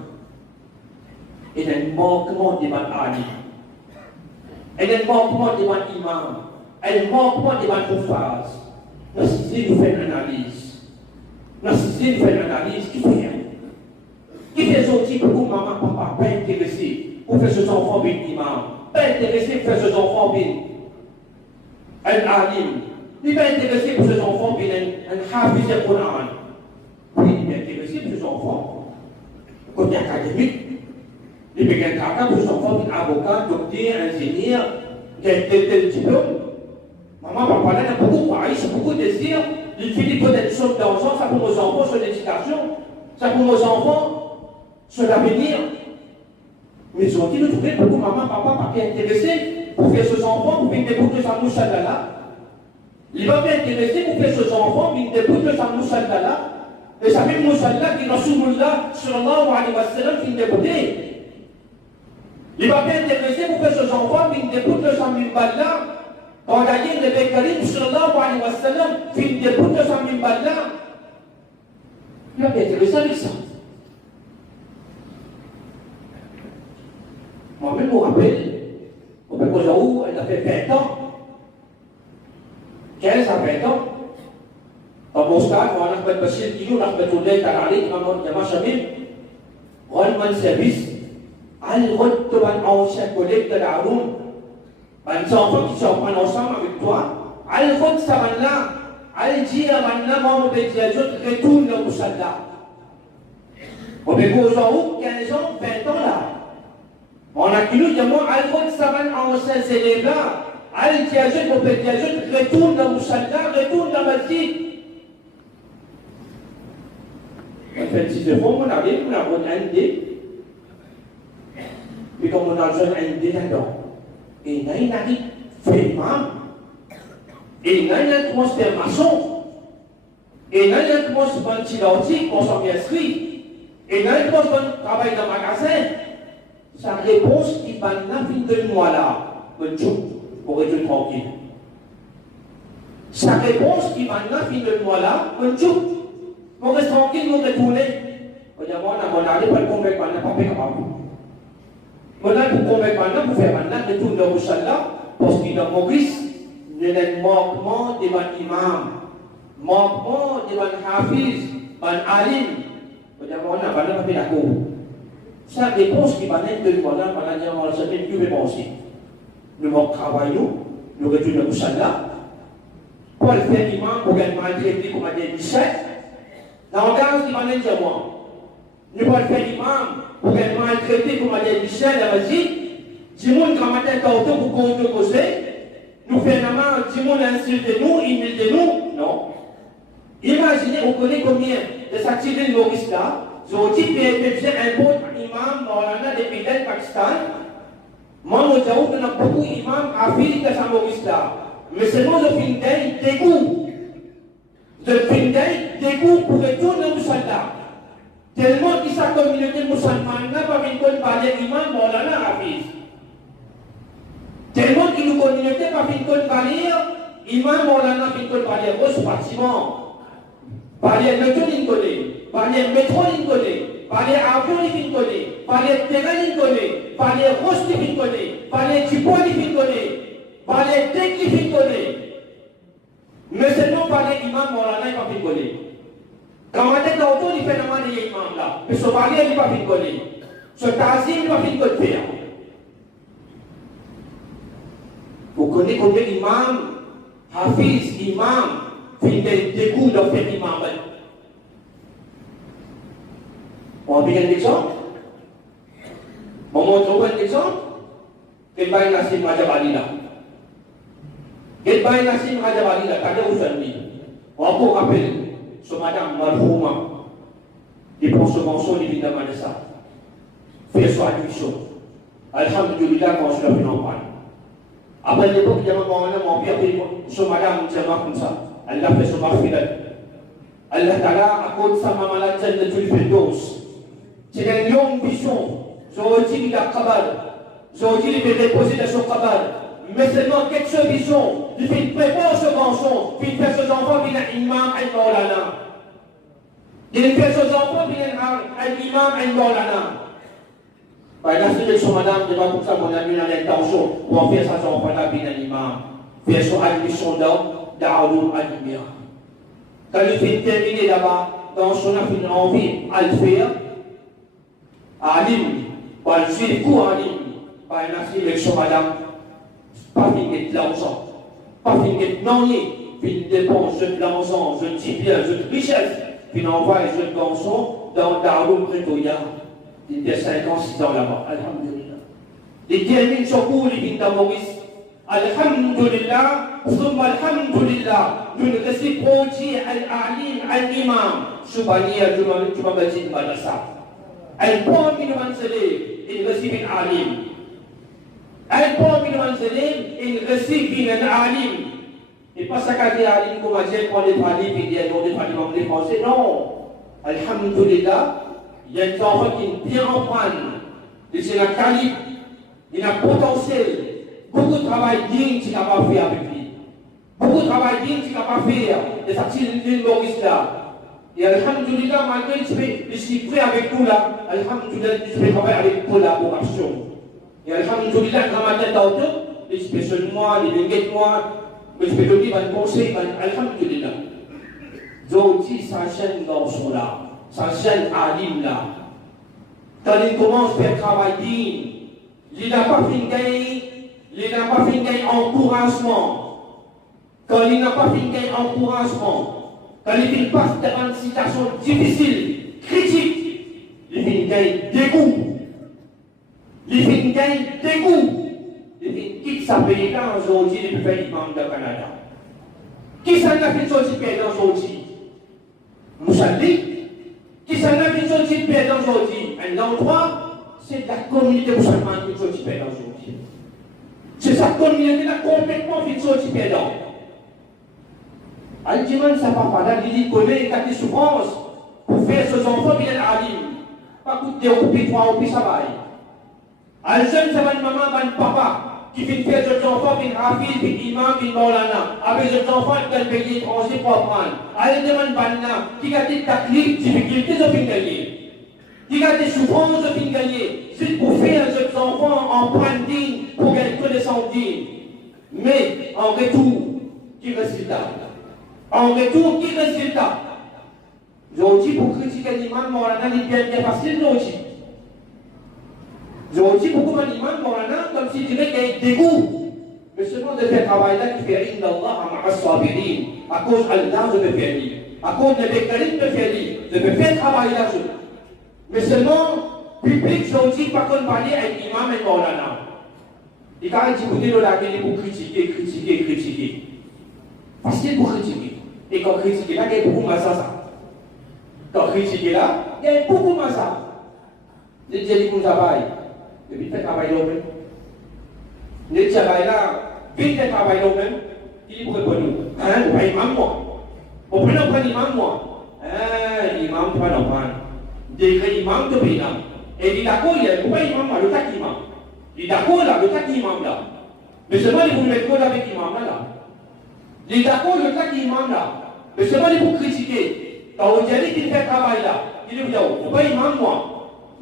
et un manquement de Ali, et un manquement de imam, et un manquement de Koufaz. Nous nous faisons une analyse. Nous faisons une analyse qui fait. Qui fait aujourd'hui pour vous, maman, papa, pas intéressé pour faire ses enfants bien imam, pas intéressé pour faire ses enfants bien un alim, il n'est pas intéressé pour ses enfants bien un hafiz al-Qur'an. Oui, il est intéressé pour ses enfants, côté académique, il est intéressé pour ses enfants, avocat, docteur, ingénieur, tel diplôme. Maman, papa, là, il a beaucoup de paris, beaucoup de désir, il finit peut-être sur d'argent, ça pour nos enfants, sur l'éducation, ça pour nos enfants, sur l'avenir. Mais ils ont dit, nous trouvons beaucoup maman, papa, pas intéressé pour faire ses enfants, pour venir débouter sa mouche là. Il va bien intéressé pour faire ses enfants, pour venir débouter sa mouche là. Et ça fait Moussalla qui Rasulullah sallallahu alayhi wa sallam qui député. Il va bien intéressé pour faire ses enfants qui députent le Samimballa. Quand d'ailleurs le Békarim sallallahu alayhi wa sallam qui députent le Samimballa. Il va bien intéressé avec ça. Moi-même, je me rappelle, au Békozaou, elle a fait 20 ans. 15 à 20 ans. أبو سعد وأنا أحمد بشير كيلو رحمة الله تعالى عليه إمام جماعة شباب غن من سيرفيس على غد من أوشك ولك العلوم من سوف تشوف من أوسام بالتوا على غد سمنا على جيرة من نمام بجاجات غتون لمسلا وبيقولوا كان جون 20 ans là on a كيلو جماعة على غد سمن أوشك زليبا على جاجات وبجاجات غتون لمسلا غتون لمسجد. Fait si c'est bon, on arrive, on a un dé. Puis comme on a besoin d'un dé là-dedans. Et là, il arrive, fait imam. Et là, il commence à faire maçon. Et là, il commence à faire un petit nautique pour s'en inscrire. Et là, il commence à travailler dans le magasin. Sa réponse, il va n'a fin de moi là. Pour être tranquille. Sa réponse, il va n'a fin de moi là. On reste tranquille, on retourne. On dit, on n'allait pas le convaincre maintenant, pas capable. On a pour convaincre maintenant, pour faire maintenant, retourne dans le Moussalla, parce qu'il y a un Maurice, il y a un manquement devant l'imam, manquement devant Hafiz, devant Alim. On dit, on n'a pas fait d'accord. C'est la réponse qui va naître de moi là, pendant dire, on ne sait même plus penser. Nous travaillons, nous retournons au Moussalla, pour le faire imam, pour gagner maltraité, comme a dit Michel. Dans le cas qui va naître de moi, nous pouvons faire l'imam pour être maltraité comme a dit Michel, la vas-y. Si nous avons un carton pour qu'on te cause, nous faisons la main, si nous insulte nous, il de nous, non. Imaginez, on connaît combien de s'activer de Maurice là, ont dit que un bon imam dans l'année des pays du Pakistan. Moi, on a beaucoup d'imams à Philippe de Maurice là. Mais seulement le film d'un dégoût. De Pinday, dégoût pour retourner au Moussalla. Tellement que sa communauté musulmane n'a pas vu qu'on parlait l'imam dans la Hafiz. Tellement que nos communautés n'a pas vu qu'on parlait imam dans la Hafiz, qu'on parlait au bâtiment. Parlait le tour d'inconnu, parlait le métro d'inconnu, parlait avion d'inconnu, parlait terrain d'inconnu, parlait roche d'inconnu, parlait du bois d'inconnu, parlait tech d'inconnu. Mais seulement par les imams Morana, il ne va pas rigoler. Quand on est dans il fait la des imams là. Mais ce mari, il n'est pas fin de coller. Ce tazim, il n'est pas fin de faire. Vous connaissez combien d'imams, hafiz, imam, fin des coups de faire imam. On va bien un exemple. On montre un exemple. Quel bail Nassim Rajabali là? Quel bail Nassim Rajabali là? Quand vous avez on peut rappeler ce madame Marhouma, qui prend ce mensonge évidemment de ça. Fait son admission. Alhamdulillah, quand je l'ai fait en parle. Après l'époque, il y a un moment où ce madame Djama comme ça. Elle a fait son marfidèle. Allah Ta'ala a cause sa maman la tête de Tulfedos. C'est une longue vision. Aujourd'hui, il a cabal. Aujourd'hui, il est déposé dans son cabal. Mais seulement quelques visions. Il fait préparer ce mensonge. Il fait ses enfants, il a imam et Maulana. Il fait ses enfants, il a imam et Maulana. Par la suite de son madame, de comme ça, mon ami, dans l'intention, pour faire sa enfant, il a imam. Faire son admission d'Aoulou Adimia. Quand il fait terminer là-bas, dans son envie à le faire, à Alim, par le suivi court à Alim, par la suite avec son madame, pas finir de l'argent, pas finir de non-nier, puis dépense de l'argent, de petit bien, de richesse, puis envoie les jeunes garçons dans Darou Pretoya. Il était 5 ans, 6 ans là-bas, Alhamdulillah. Il termine son cours, il vient dans Maurice. Alhamdulillah, ثم alhamdulillah, nous réciproquons al-alim, al-imam, subhaniya, jumabajid madrasa. Al-pom min manzili, il récipit al-alim. Al-pom min manzili, il récipit al-alim. Et pas ça qu'a dit al-alim, comme a dit, pour les palis, puis il y a des palis, les Français, non. Alhamdulillah, il y a des enfants qui bien en prennent. Et c'est la qualité, il a potentiel. Beaucoup de travail digne qu'il n'a pas fait avec lui. Beaucoup de travail digne qu'il n'a pas fait. Et ça tire une Maurice là. Et Alhamdulillah, malgré que je suis prêt avec nous là, Alhamdulillah, je vais travailler avec collaboration. Et Alhamdulillah, dans ma tête d'autre, les spécialistes moi, les benguettes moi, mais je peux donner un conseil, Alhamdulillah. Aujourd'hui, ça chaîne garçon là, ça chaîne alim là. Quand il commence à faire travail digne, il n'a pas fini de gagner. Il n'a pas fait un encouragement. Quand il n'a pas fait un encouragement, quand il passe devant une situation difficile, critique, il fait un dégoût. Il fait un dégoût. Il fait quitte sa pays là aujourd'hui, il peut faire l'imam de Canada. Qui s'en a fait sortir perdant aujourd'hui? Moussaldi. Qui s'en a fait sortir perdant aujourd'hui? Un endroit, c'est la communauté musulmane qui sortit perdant aujourd'hui. C'est sa communauté-là complètement vite sorti perdant. Al-Jiman, ça va pas là, il connaît des souffrances pour faire ses enfants bien alim. Pas coûter au pied, toi au pied, ça va. Al-Jeune, ça va une maman, va une papa, qui vient faire ses enfants bien hafiz, bien imam, bien maulana. Avec ses enfants, dans le pays étranger pour apprendre. Al-Jiman, qui a des tacliques, difficultés de fin gagner. Il a des souffrances de fin gagner. C'est pour faire ses enfants en prendre digne, pour gagner connaissance digne. Mais en retour, qui résultat? En retour, qui résultat? Aujourd'hui, pour critiquer l'imam Morana, il est bien facile aujourd'hui. Aujourd'hui, beaucoup d'imam Morana, comme s'il dirait qu'il y a un dégoût. Mais seulement de faire travail là qui fait Inna Allah ma'as-sabirin. À cause d'Allah, je peux faire lire. À cause de Bekkalim, je peux faire lire. Je peux faire travail là. Mais seulement, public, aujourd'hui, par contre, parler avec l'imam et Maulana. Il a écouté le laguer pour critiquer, critiquer, critiquer. Facile pour critiquer. Et quand critiquer là, il y a beaucoup de ça. Quand critiquer là, il y a beaucoup de ça. Je dis qu'on travaille. Et puis, fait travail là-même. Je travaille là, vite fait travail là-même. Il pourrait pas nous. Hein, vous prenez imam moi. Vous prenez imam moi. Hein, l'imam, tu vas l'en prendre. Degré imam de pays là. Et il est d'accord, il est pourquoi imam là, le tac imam. Il est d'accord là, le tac imam là. Mais seulement il faut mettre quoi avec imam là. Il est d'accord, le tac imam là. Mais seulement il faut critiquer. Quand on dit qu'il fait travail là, il dit pourquoi imam moi.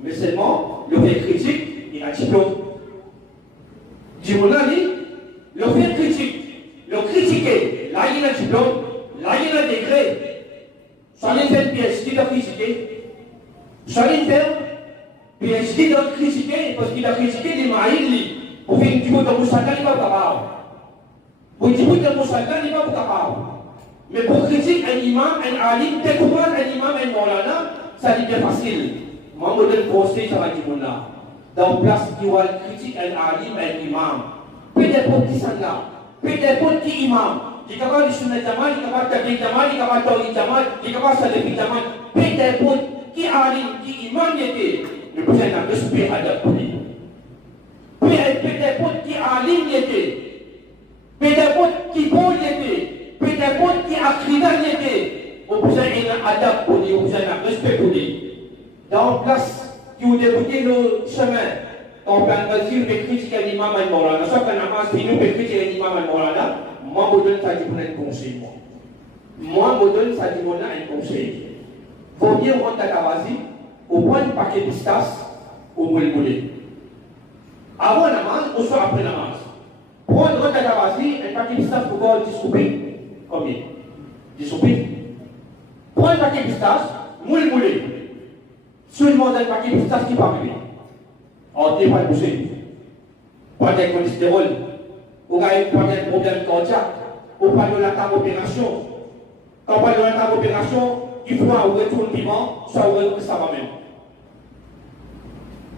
Mais seulement le fait critique, il a diplôme. Dis-moi dit, le fait critique, le critiquer, là il a diplôme, là il a degré. Soalnya fait PhD de critiquer. Soalnya fait PhD de critiquer parce qu'il a critiqué les maïs. Pour faire une petite de Moussaka, il va pas capable. Pour une petite de Moussaka, il va pas capable. Mais pour critiquer un imam, un alim, découvrir un imam, un Maulana, ça devient facile. Moi, je donne conseil à ce là. Dans place qui va critiquer un alim, un imam. Peut-être pour qui ça là. Peut-être pour qui imam. Il y a pas de sunnah jamal, il y a pas de tabligh jamal, il y a pas de tawhid jamal, il y a pas de salafi jamal. Peut-être pour qui alim, qui imam était. Le prochain a respect à la police. Peut-être pour qui alim était. Peut-être pour qui bon était. Peut-être pour qui akrida était. Au prochain il a adab pour lui, au prochain a respect pour lui. Dans place qui ont débuté le chemin. Quand on peut dire critiquer l'imam al-Maulana, soit qu'on a pas fini de critiquer l'imam al-Maulana, moi, je donne ça du un conseil. Moi, je donne ça du un conseil. Il faut bien rentrer à Kawazi, au point de paquet de pistas, au bout de avant la namaz, ou soit après la namaz. Prendre rentrer à Kawazi, un paquet de pistas pour voir 10 soupes. Combien 10 soupes. Prendre un paquet de pistas, moule. Seulement un paquet de pistas qui va arriver. On n'est pas poussé. Pas de cholestérol. Ou pas de problème cardiaque. Ou pas de la table opération. Quand on parle de la table opération, il faut un retour vivant, soit un retour ça va même.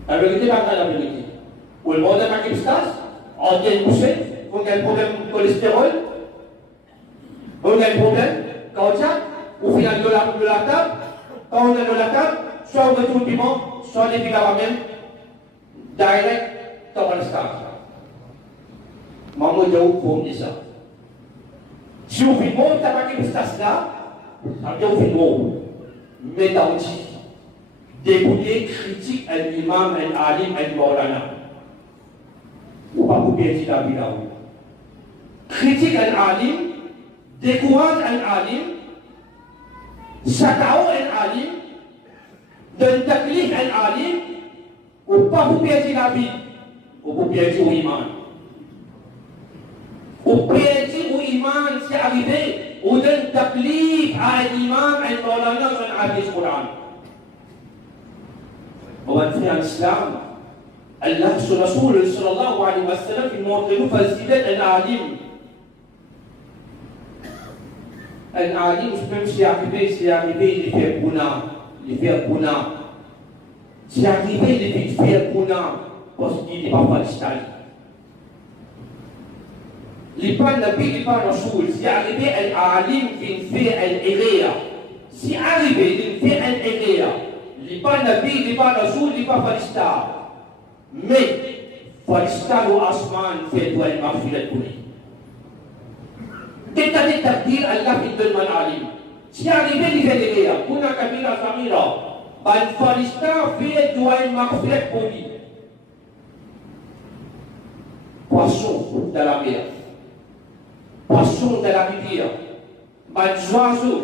La vérité, pas la vérité. Ou le monde de ma kipstas, on vient pousser, on a un problème de cholestérol, on a un problème cardiaque, ou final de la table, quand on est de la table, soit un retour vivant, soit les médicaments même. Direct dans le stade. Maman jauh pun bisa. Si vous faites bon, t'as pas qu'il stade là, t'as bien fait bon. Mais t'as aussi débouté critique un imam, un alim, un maulana. Ou pas vous bien dire la vie là. Critique un alim, décourage un alim, sakao un alim, donne taklif un alim. Ou pas vous perdre la vie, ou vous perdre l'iman. Ou perdre l'iman, c'est arrivé, ou donne taklif à un imam, un maulana, un hadith Qur'an. Vous entrez en islam, Allah, sur Rasoul, sallallahu alayhi wa sallam, il montre nous faciliter un alim. Un alim, même si arrivé, il fait bouna. C'est arrivé de faire Bouna parce qu'il n'est pas palestin. Les pas Nabi, les pas Rasoul, c'est arrivé un alim qui fait un erreur. C'est arrivé de faire un erreur. Les pas Nabi, les pas Rasoul, les pas palestin. Mais palestin ou Asman fait toi une marfilet pour lui. Dès que tu as dit Allah qui donne un alim. C'est arrivé de faire une erreur. Bouna Kabila Samira. Un Palestin fait doit une marfilet pour lui. Poisson de la mer, poisson de la rivière, un oiseau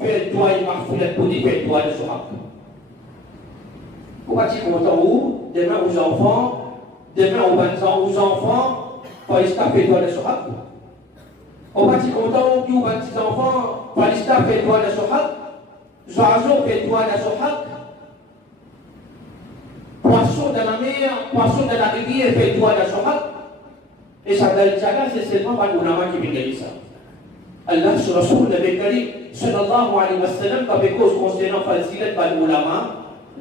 fait doit une marfilet pour lui, fait doit de sorak. Pourquoi tu comptes en haut, demain aux enfants, demain aux enfants, Palestin fait doit de sorak. Pourquoi tu comptes en haut, aux petits enfants, Palestin fait doit de sorak, oiseau fait doit de sorak. Poisson de la mer, poisson de la rivière fait doigt de sorak. Et ça va être c'est seulement par l'ulama qui vient dire ça. Allah sur Rasoul, le Karim, sallallahu alayhi wa sallam, par les causes concernant facilet par l'ulama,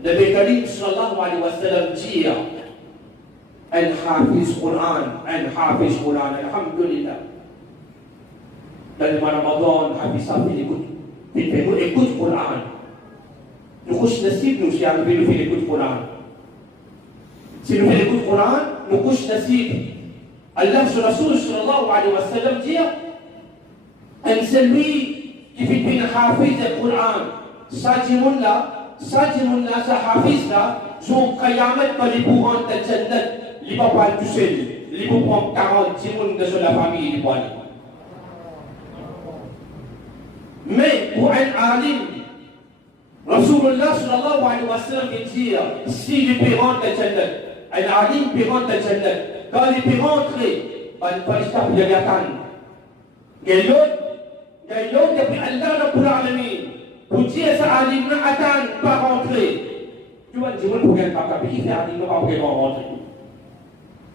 le Karim, sallallahu alayhi wa sallam, dit un hafiz Qur'an, alhamdulillah. Dans le mois Ramadan, hafiz ça, il fait nous écoute Qur'an. Nous couche nasib, nous si arrivé, nous fait écoute Qur'an. Si nous faisons le Coran, nous couche nasib. Allah sur Rasoul sallallahu alayhi wa sallam dit un celui qui fait une hafiz du Coran, Sajimun là, sa hafiz là, son qayamat par les courants de Jannat, il va pas tout seul, il va prendre 40 timoun de la famille, il va aller. Mais pour un alim, Rasulullah sallallahu alayhi wa sallam dit si les parents de Jannat, un alim peut rentrer dans le Jannat. Quand il peut rentrer, il faut aller à Yatan. Il y a l'autre depuis Allah Rabbul Alamin. Pour dire ça, alim n'a attend pas rentrer. Tu vois, dis-moi pour qu'elle pas capter, il fait alim n'a pas rentrer.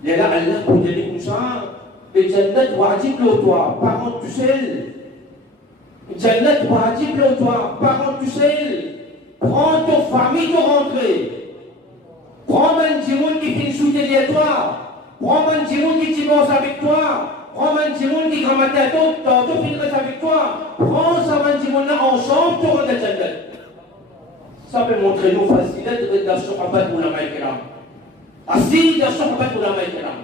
Et là, Allah pour dire comme ça, le Jannat wajib le toi, par contre tu sais. Jannat wajib le toi, par contre tu sais. Prends ton famille de rentrer. Prends un djimoun qui finit sous derrière toi. Prends un djimoun qui divorce avec toi. Prends un djimoun qui grammaire tantôt finira avec toi. Prends ça un djimoun là ensemble, tu rentres dans Jannat. Ça peut montrer nos facilités de la sohbat pour la maïkram. Assis dans la sohbat pour la maïkram.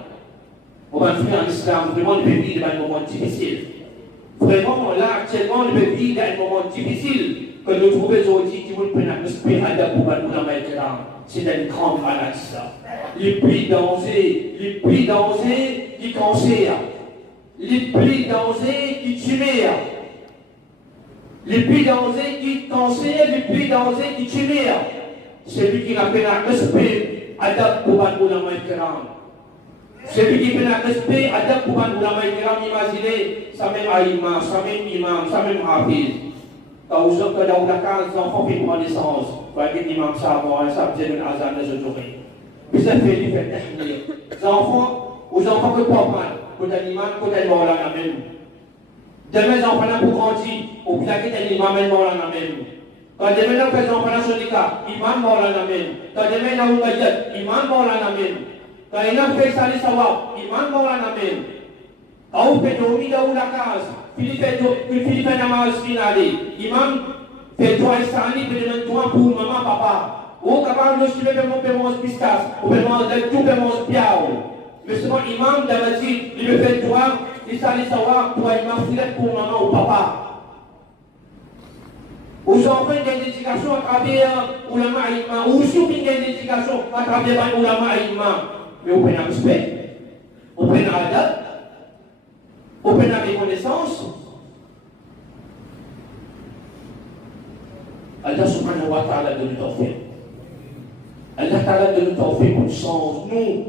On va faire en islam, vraiment le pays dans un moment difficile. Vraiment, là, actuellement, le pays dans un moment difficile. Que nous trouvons aujourd'hui qui vous prennent un esprit à pour la maïkram. C'est une grande maladie, ça. Les plus dangers qui cancer. Les plus dangers qui tuent. Les plus dangers qui cancer, les plus dangers qui tuent. Celui qui n'a pas respect, adapte pour la maïkram. Celui qui fait un respect, adapte pour la maïkram, imaginez, ça même aïma, ça même imam, ça même hafiz. Quand vous êtes dans la case, les enfants font connaissance. Vous voyez l'imam Savoir, ça faisait une azan de ce jour. Puis ça fait l'effet dernier. Les enfants que comprennent, quand un imam, quand un mort là même. Demain, les enfants là pour grandir, ou puis un imam mort là même. Quand demain, les enfants sont des cas, imam mort là même. Quand demain, là, on va dire, imam mort là même. Quand il a fait ça, les savoir, imam mort là même. Quand vous faites dormir dans la case, Philippe Namaz finale, imam fait toi et Sani, puis demande toi pour maman, papa. Ou capable de suivre mon paiement pistas, ou paiement de tout paiement piao. Mais seulement imam d'Amati, il me fait toi, il s'allait savoir, toi imam filette pour maman ou papa. Ou j'en fais une éducation à travers Oulama Aïma, ou si vous faites une éducation à travers Oulama Aïma, mais vous prenez un respect, vous prenez un adab, vous prenez la reconnaissance. Allah subhanahu wa ta'ala de nous tawfiq. Allah ta'ala de nous tawfiq pour le sens. Nous,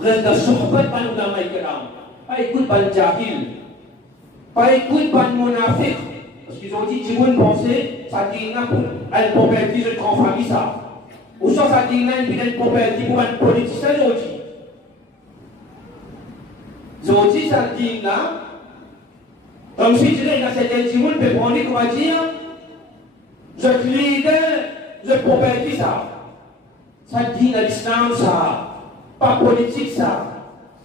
reste de sohbat par nous dans Maïkram. Pas écoute par le jahil. Pas écoute par le monafiq. Parce qu'ils ont dit, tu veux une pensée, ça dit, elle property de grand famille ça. Ou soit ça dit, une property pour un politicien aujourd'hui. Ils ont dit, ça dit là, comme si tu disais, dans cette étimoun, peut prendre, comment dire, je leader, je property ça. Ça dit à l'islam ça, pas politique ça.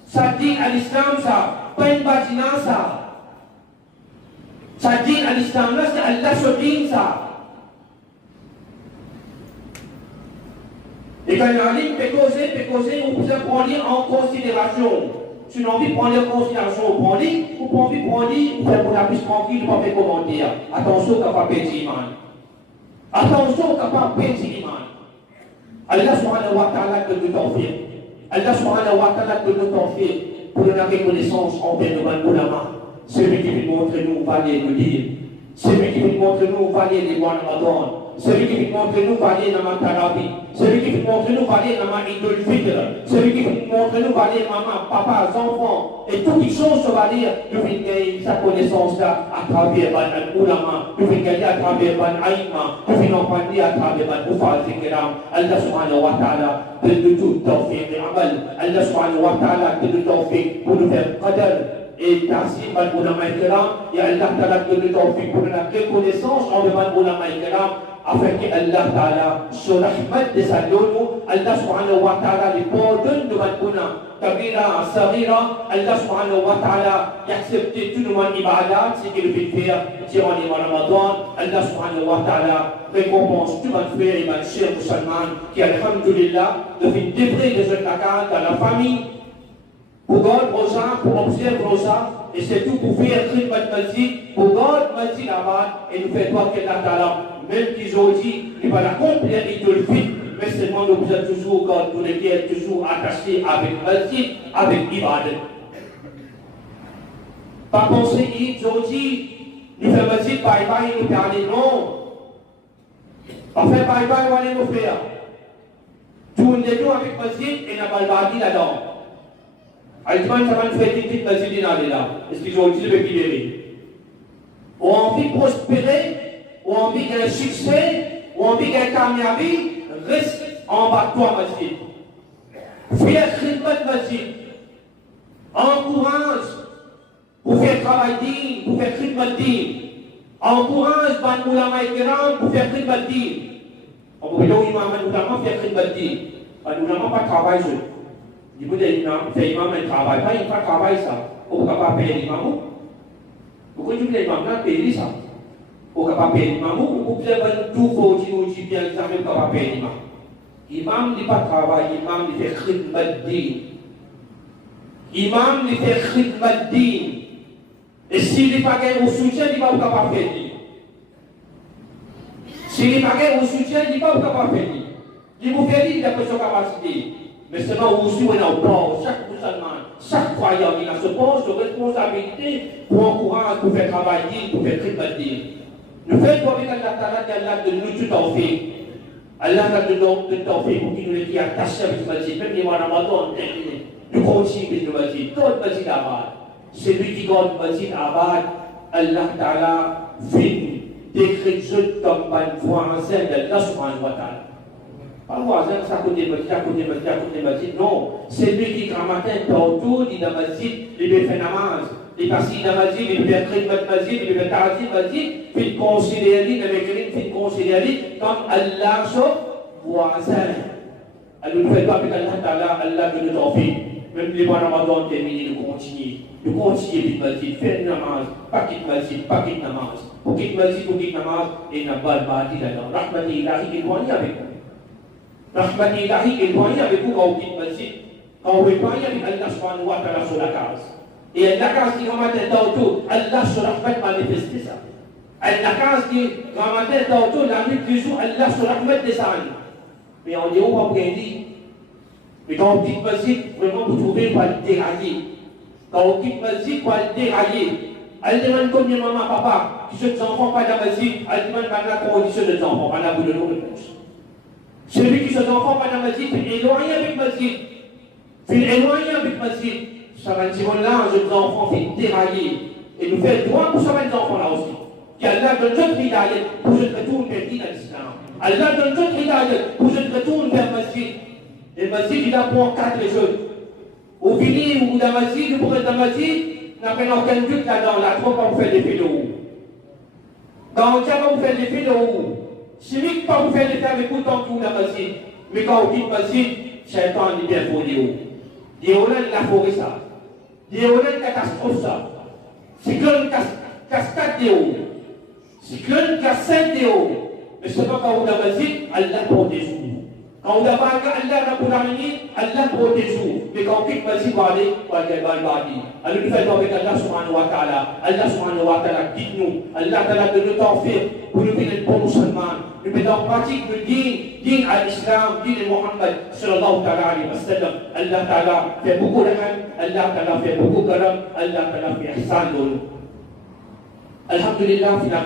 Ça dit à l'islam ça, pas une bâtiment ça. Ça dit à l'islam là, c'est Allah se dit ça. Et quand l'alim peut causer, vous pouvez prendre en considération. Si vous avez envie de prendre en considération, vous prenez, vous pouvez prendre, vous faites pour la plus tranquille, vous pouvez commentaire. Attention, capable de perdre l'iman. Attention, capable de perdre l'iman. Allah subhanahu wa ta'ala de nous tawfiq. Allah subhanahu wa ta'ala de nous tawfiq pour la reconnaissance envers nos ulama. Celui qui veut montrer nous valait nous dire. Celui qui veut montrer nous valait les mois de Ramadan. Celui qui veut montrer nous valait dans Tarabi. Celui qui veut montrer nous valait dans Idul Fitr. Celui qui veut montrer nous valait maman, papa, enfants. Et toutes les choses se valent. Nous venons gagner sa connaissance là à travers les ulama. Nous venons gagner à travers les aïma. Nous venons apprendre à travers les Mufazil Kiram. Allah subhanahu wa ta'ala de tout tawfiq et amal. Allah subhanahu wa ta'ala de tout tawfiq pour nous faire qadar. Et Tassim Ban Ulama Ikram, et Allah Ta'ala de nous tawfiq pour la reconnaissance en Ban Ulama Ikram, afin que Allah Ta'ala, sur la rahmat de sa dono, Allah Subhanahu wa Ta'ala, les pardonne de Ban Ulama, Kabira, Sarira, Allah Subhanahu wa Ta'ala, accepte tout le monde ibadat, ce qu'il fait faire durant les mois Ramadan, Allah Subhanahu wa Ta'ala récompense tout mon frère et ma chère musulmane, qui, alhamdulillah, devient débré de ce takat dans la famille. Pour God Rosa, pour observer Rosa, et c'est tout pour faire Khidmat Masjid, pour God Masjid Abad, et nous faire voir qu'Allah Ta'ala, même qu'ils ont dit, il va l'accomplir Idul Fitr, mais seulement nous sommes toujours, God, pour lesquels toujours attachés avec Masjid, avec Ibadat. Pas penser, ils ont dit, nous faisons Masjid, bye bye, nous perdons, non. Pas faire bye bye, on va aller nous faire. Tournez-nous avec Masjid, et n'a pas le bâti là-dedans. Altimane, ça va nous faire une petite masjid là. Est-ce qu'ils ont dit le béquibéré? On a envie de prospérer, ou envie d'un succès, ou envie d'un kamyabi, reste en bas de toi, masjid. Fais khidmat masjid. Encourage pour faire travail digne, pour faire khidmat digne. Encourage ban ulama ikram pour faire khidmat digne. On peut dire imam ban ulama faire khidmat digne. Ban ulama pas travail seul. Il peut dire imam, c'est imam un travail, pas il pas travail ça. On peut pas payer l'imam. Pourquoi tu dis l'imam là payer ça? On peut pas payer l'imam. On peut dire tout faut dire bien examen on peut pas payer l'imam. Imam n'est pas travail, imam il fait khidmat digne. Imam il fait khidmat digne. Et s'il n'est pas gagné au soutien, il ne va pas faire. S'il n'est pas gagné au soutien, il ne va pas faire. Il vous fait dire d'après sa capacité. Mais seulement aussi, on a au port, chaque musulman, chaque croyant, il a ce poste de responsabilité pour encourager, pour faire travail digne, pour faire khidmat digne. Le fait qu'avec Allah de nous tout en fait, Allah a de nous en fait pour qu'il nous ait attaché avec ce masjid, même les mois Ramadan, nous continuons avec le masjid, tout le masjid Abad. C'est lui qui garde le masjid Abad, Allah Ta'ala fait décret de comme une voisin d'Allah subhanahu wa ta'ala. Pas voisin, c'est à côté masjid, à côté masjid, à côté masjid, non. C'est lui qui, quand matin, partout, il est dans le masjid, il fait namaz. Il passe dans le masjid, il fait khidmat masjid, il fait ta'zim masjid, il considère, il fait considérer comme Allah son voisin. Alors, ne faites pas avec Allah Ta'ala, Allah de nous en fait. Même les mois Ramadan terminés, nous continuons. Nous continuons le masjid, faire namaz, pas quitte masjid, pas quitte namaz. Pour quitte masjid, pour quitte namaz, et n'a pas de bâti là-dedans. Rahmati ilahi est loin avec vous. Rahmati ilahi est loin avec vous quand vous quitte masjid. Quand vous êtes loin avec Allah subhanahu wa ta'ala sur la case. Et la case qui remonte tantôt, Allah sur rahmat manifesté ça. La case qui remonte tantôt, la nuit du jour, Allah sur rahmat descend. Mais on dit, on va bien dire. Mais quand on quitte masjid, vraiment vous trouvez pas le dérailler. Quand on quitte masjid, pas le dérailler. Elle demande combien maman, papa, qui sont des enfants pas dans le masjid, elle demande pas la condition des enfants, on a bout de nos réponses. Celui qui sont des enfants pas dans le masjid, fait éloigner avec le masjid. Fait éloigner avec le masjid. Ça va dire là, les enfants fait dérailler. Et nous faisons droit pour ça, les enfants là aussi. qu'Allah donne notre hidayat pour que je retourne vers l'islam. Allah donne notre hidayat pour que je retourne vers le masjid. Et le masjid, il a pour 4 choses. Au fini, ou dans le masjid, pour être dans le masjid, n'a pas aucun doute là-dedans. La trop pas vous faire l'effet de roue. Quand on dit pas vous faire l'effet de roue, c'est lui qui pas vous faire l'effet avec autant que vous dans le masjid. Mais quand on quitte le masjid, Shaitan est bien pour Dieu. Dieu a la forêt ça. Dieu a une catastrophe ça. Cyclone cascade Dieu. Cyclone cassette Dieu. Mais c'est pas quand on a masjid, Allah protège vous. Quand on a pas Allah pour l'amener, Allah protège vous. Mais quand on quitte le masjid, on va aller. Alors nous faisons avec Allah subhanahu wa ta'ala. Allah subhanahu wa ta'ala, dites-nous. Allah ta'ala de nous t'en faire pour nous faire les bons musulmans. Nous mettons en pratique le din à l'islam, din de Muhammad sallallahu alayhi wa sallam. Allah ta'ala fait beaucoup de haine, Allah ta'ala fait beaucoup de karam, Allah ta'ala fait ihsan. Alhamdulillah, fi la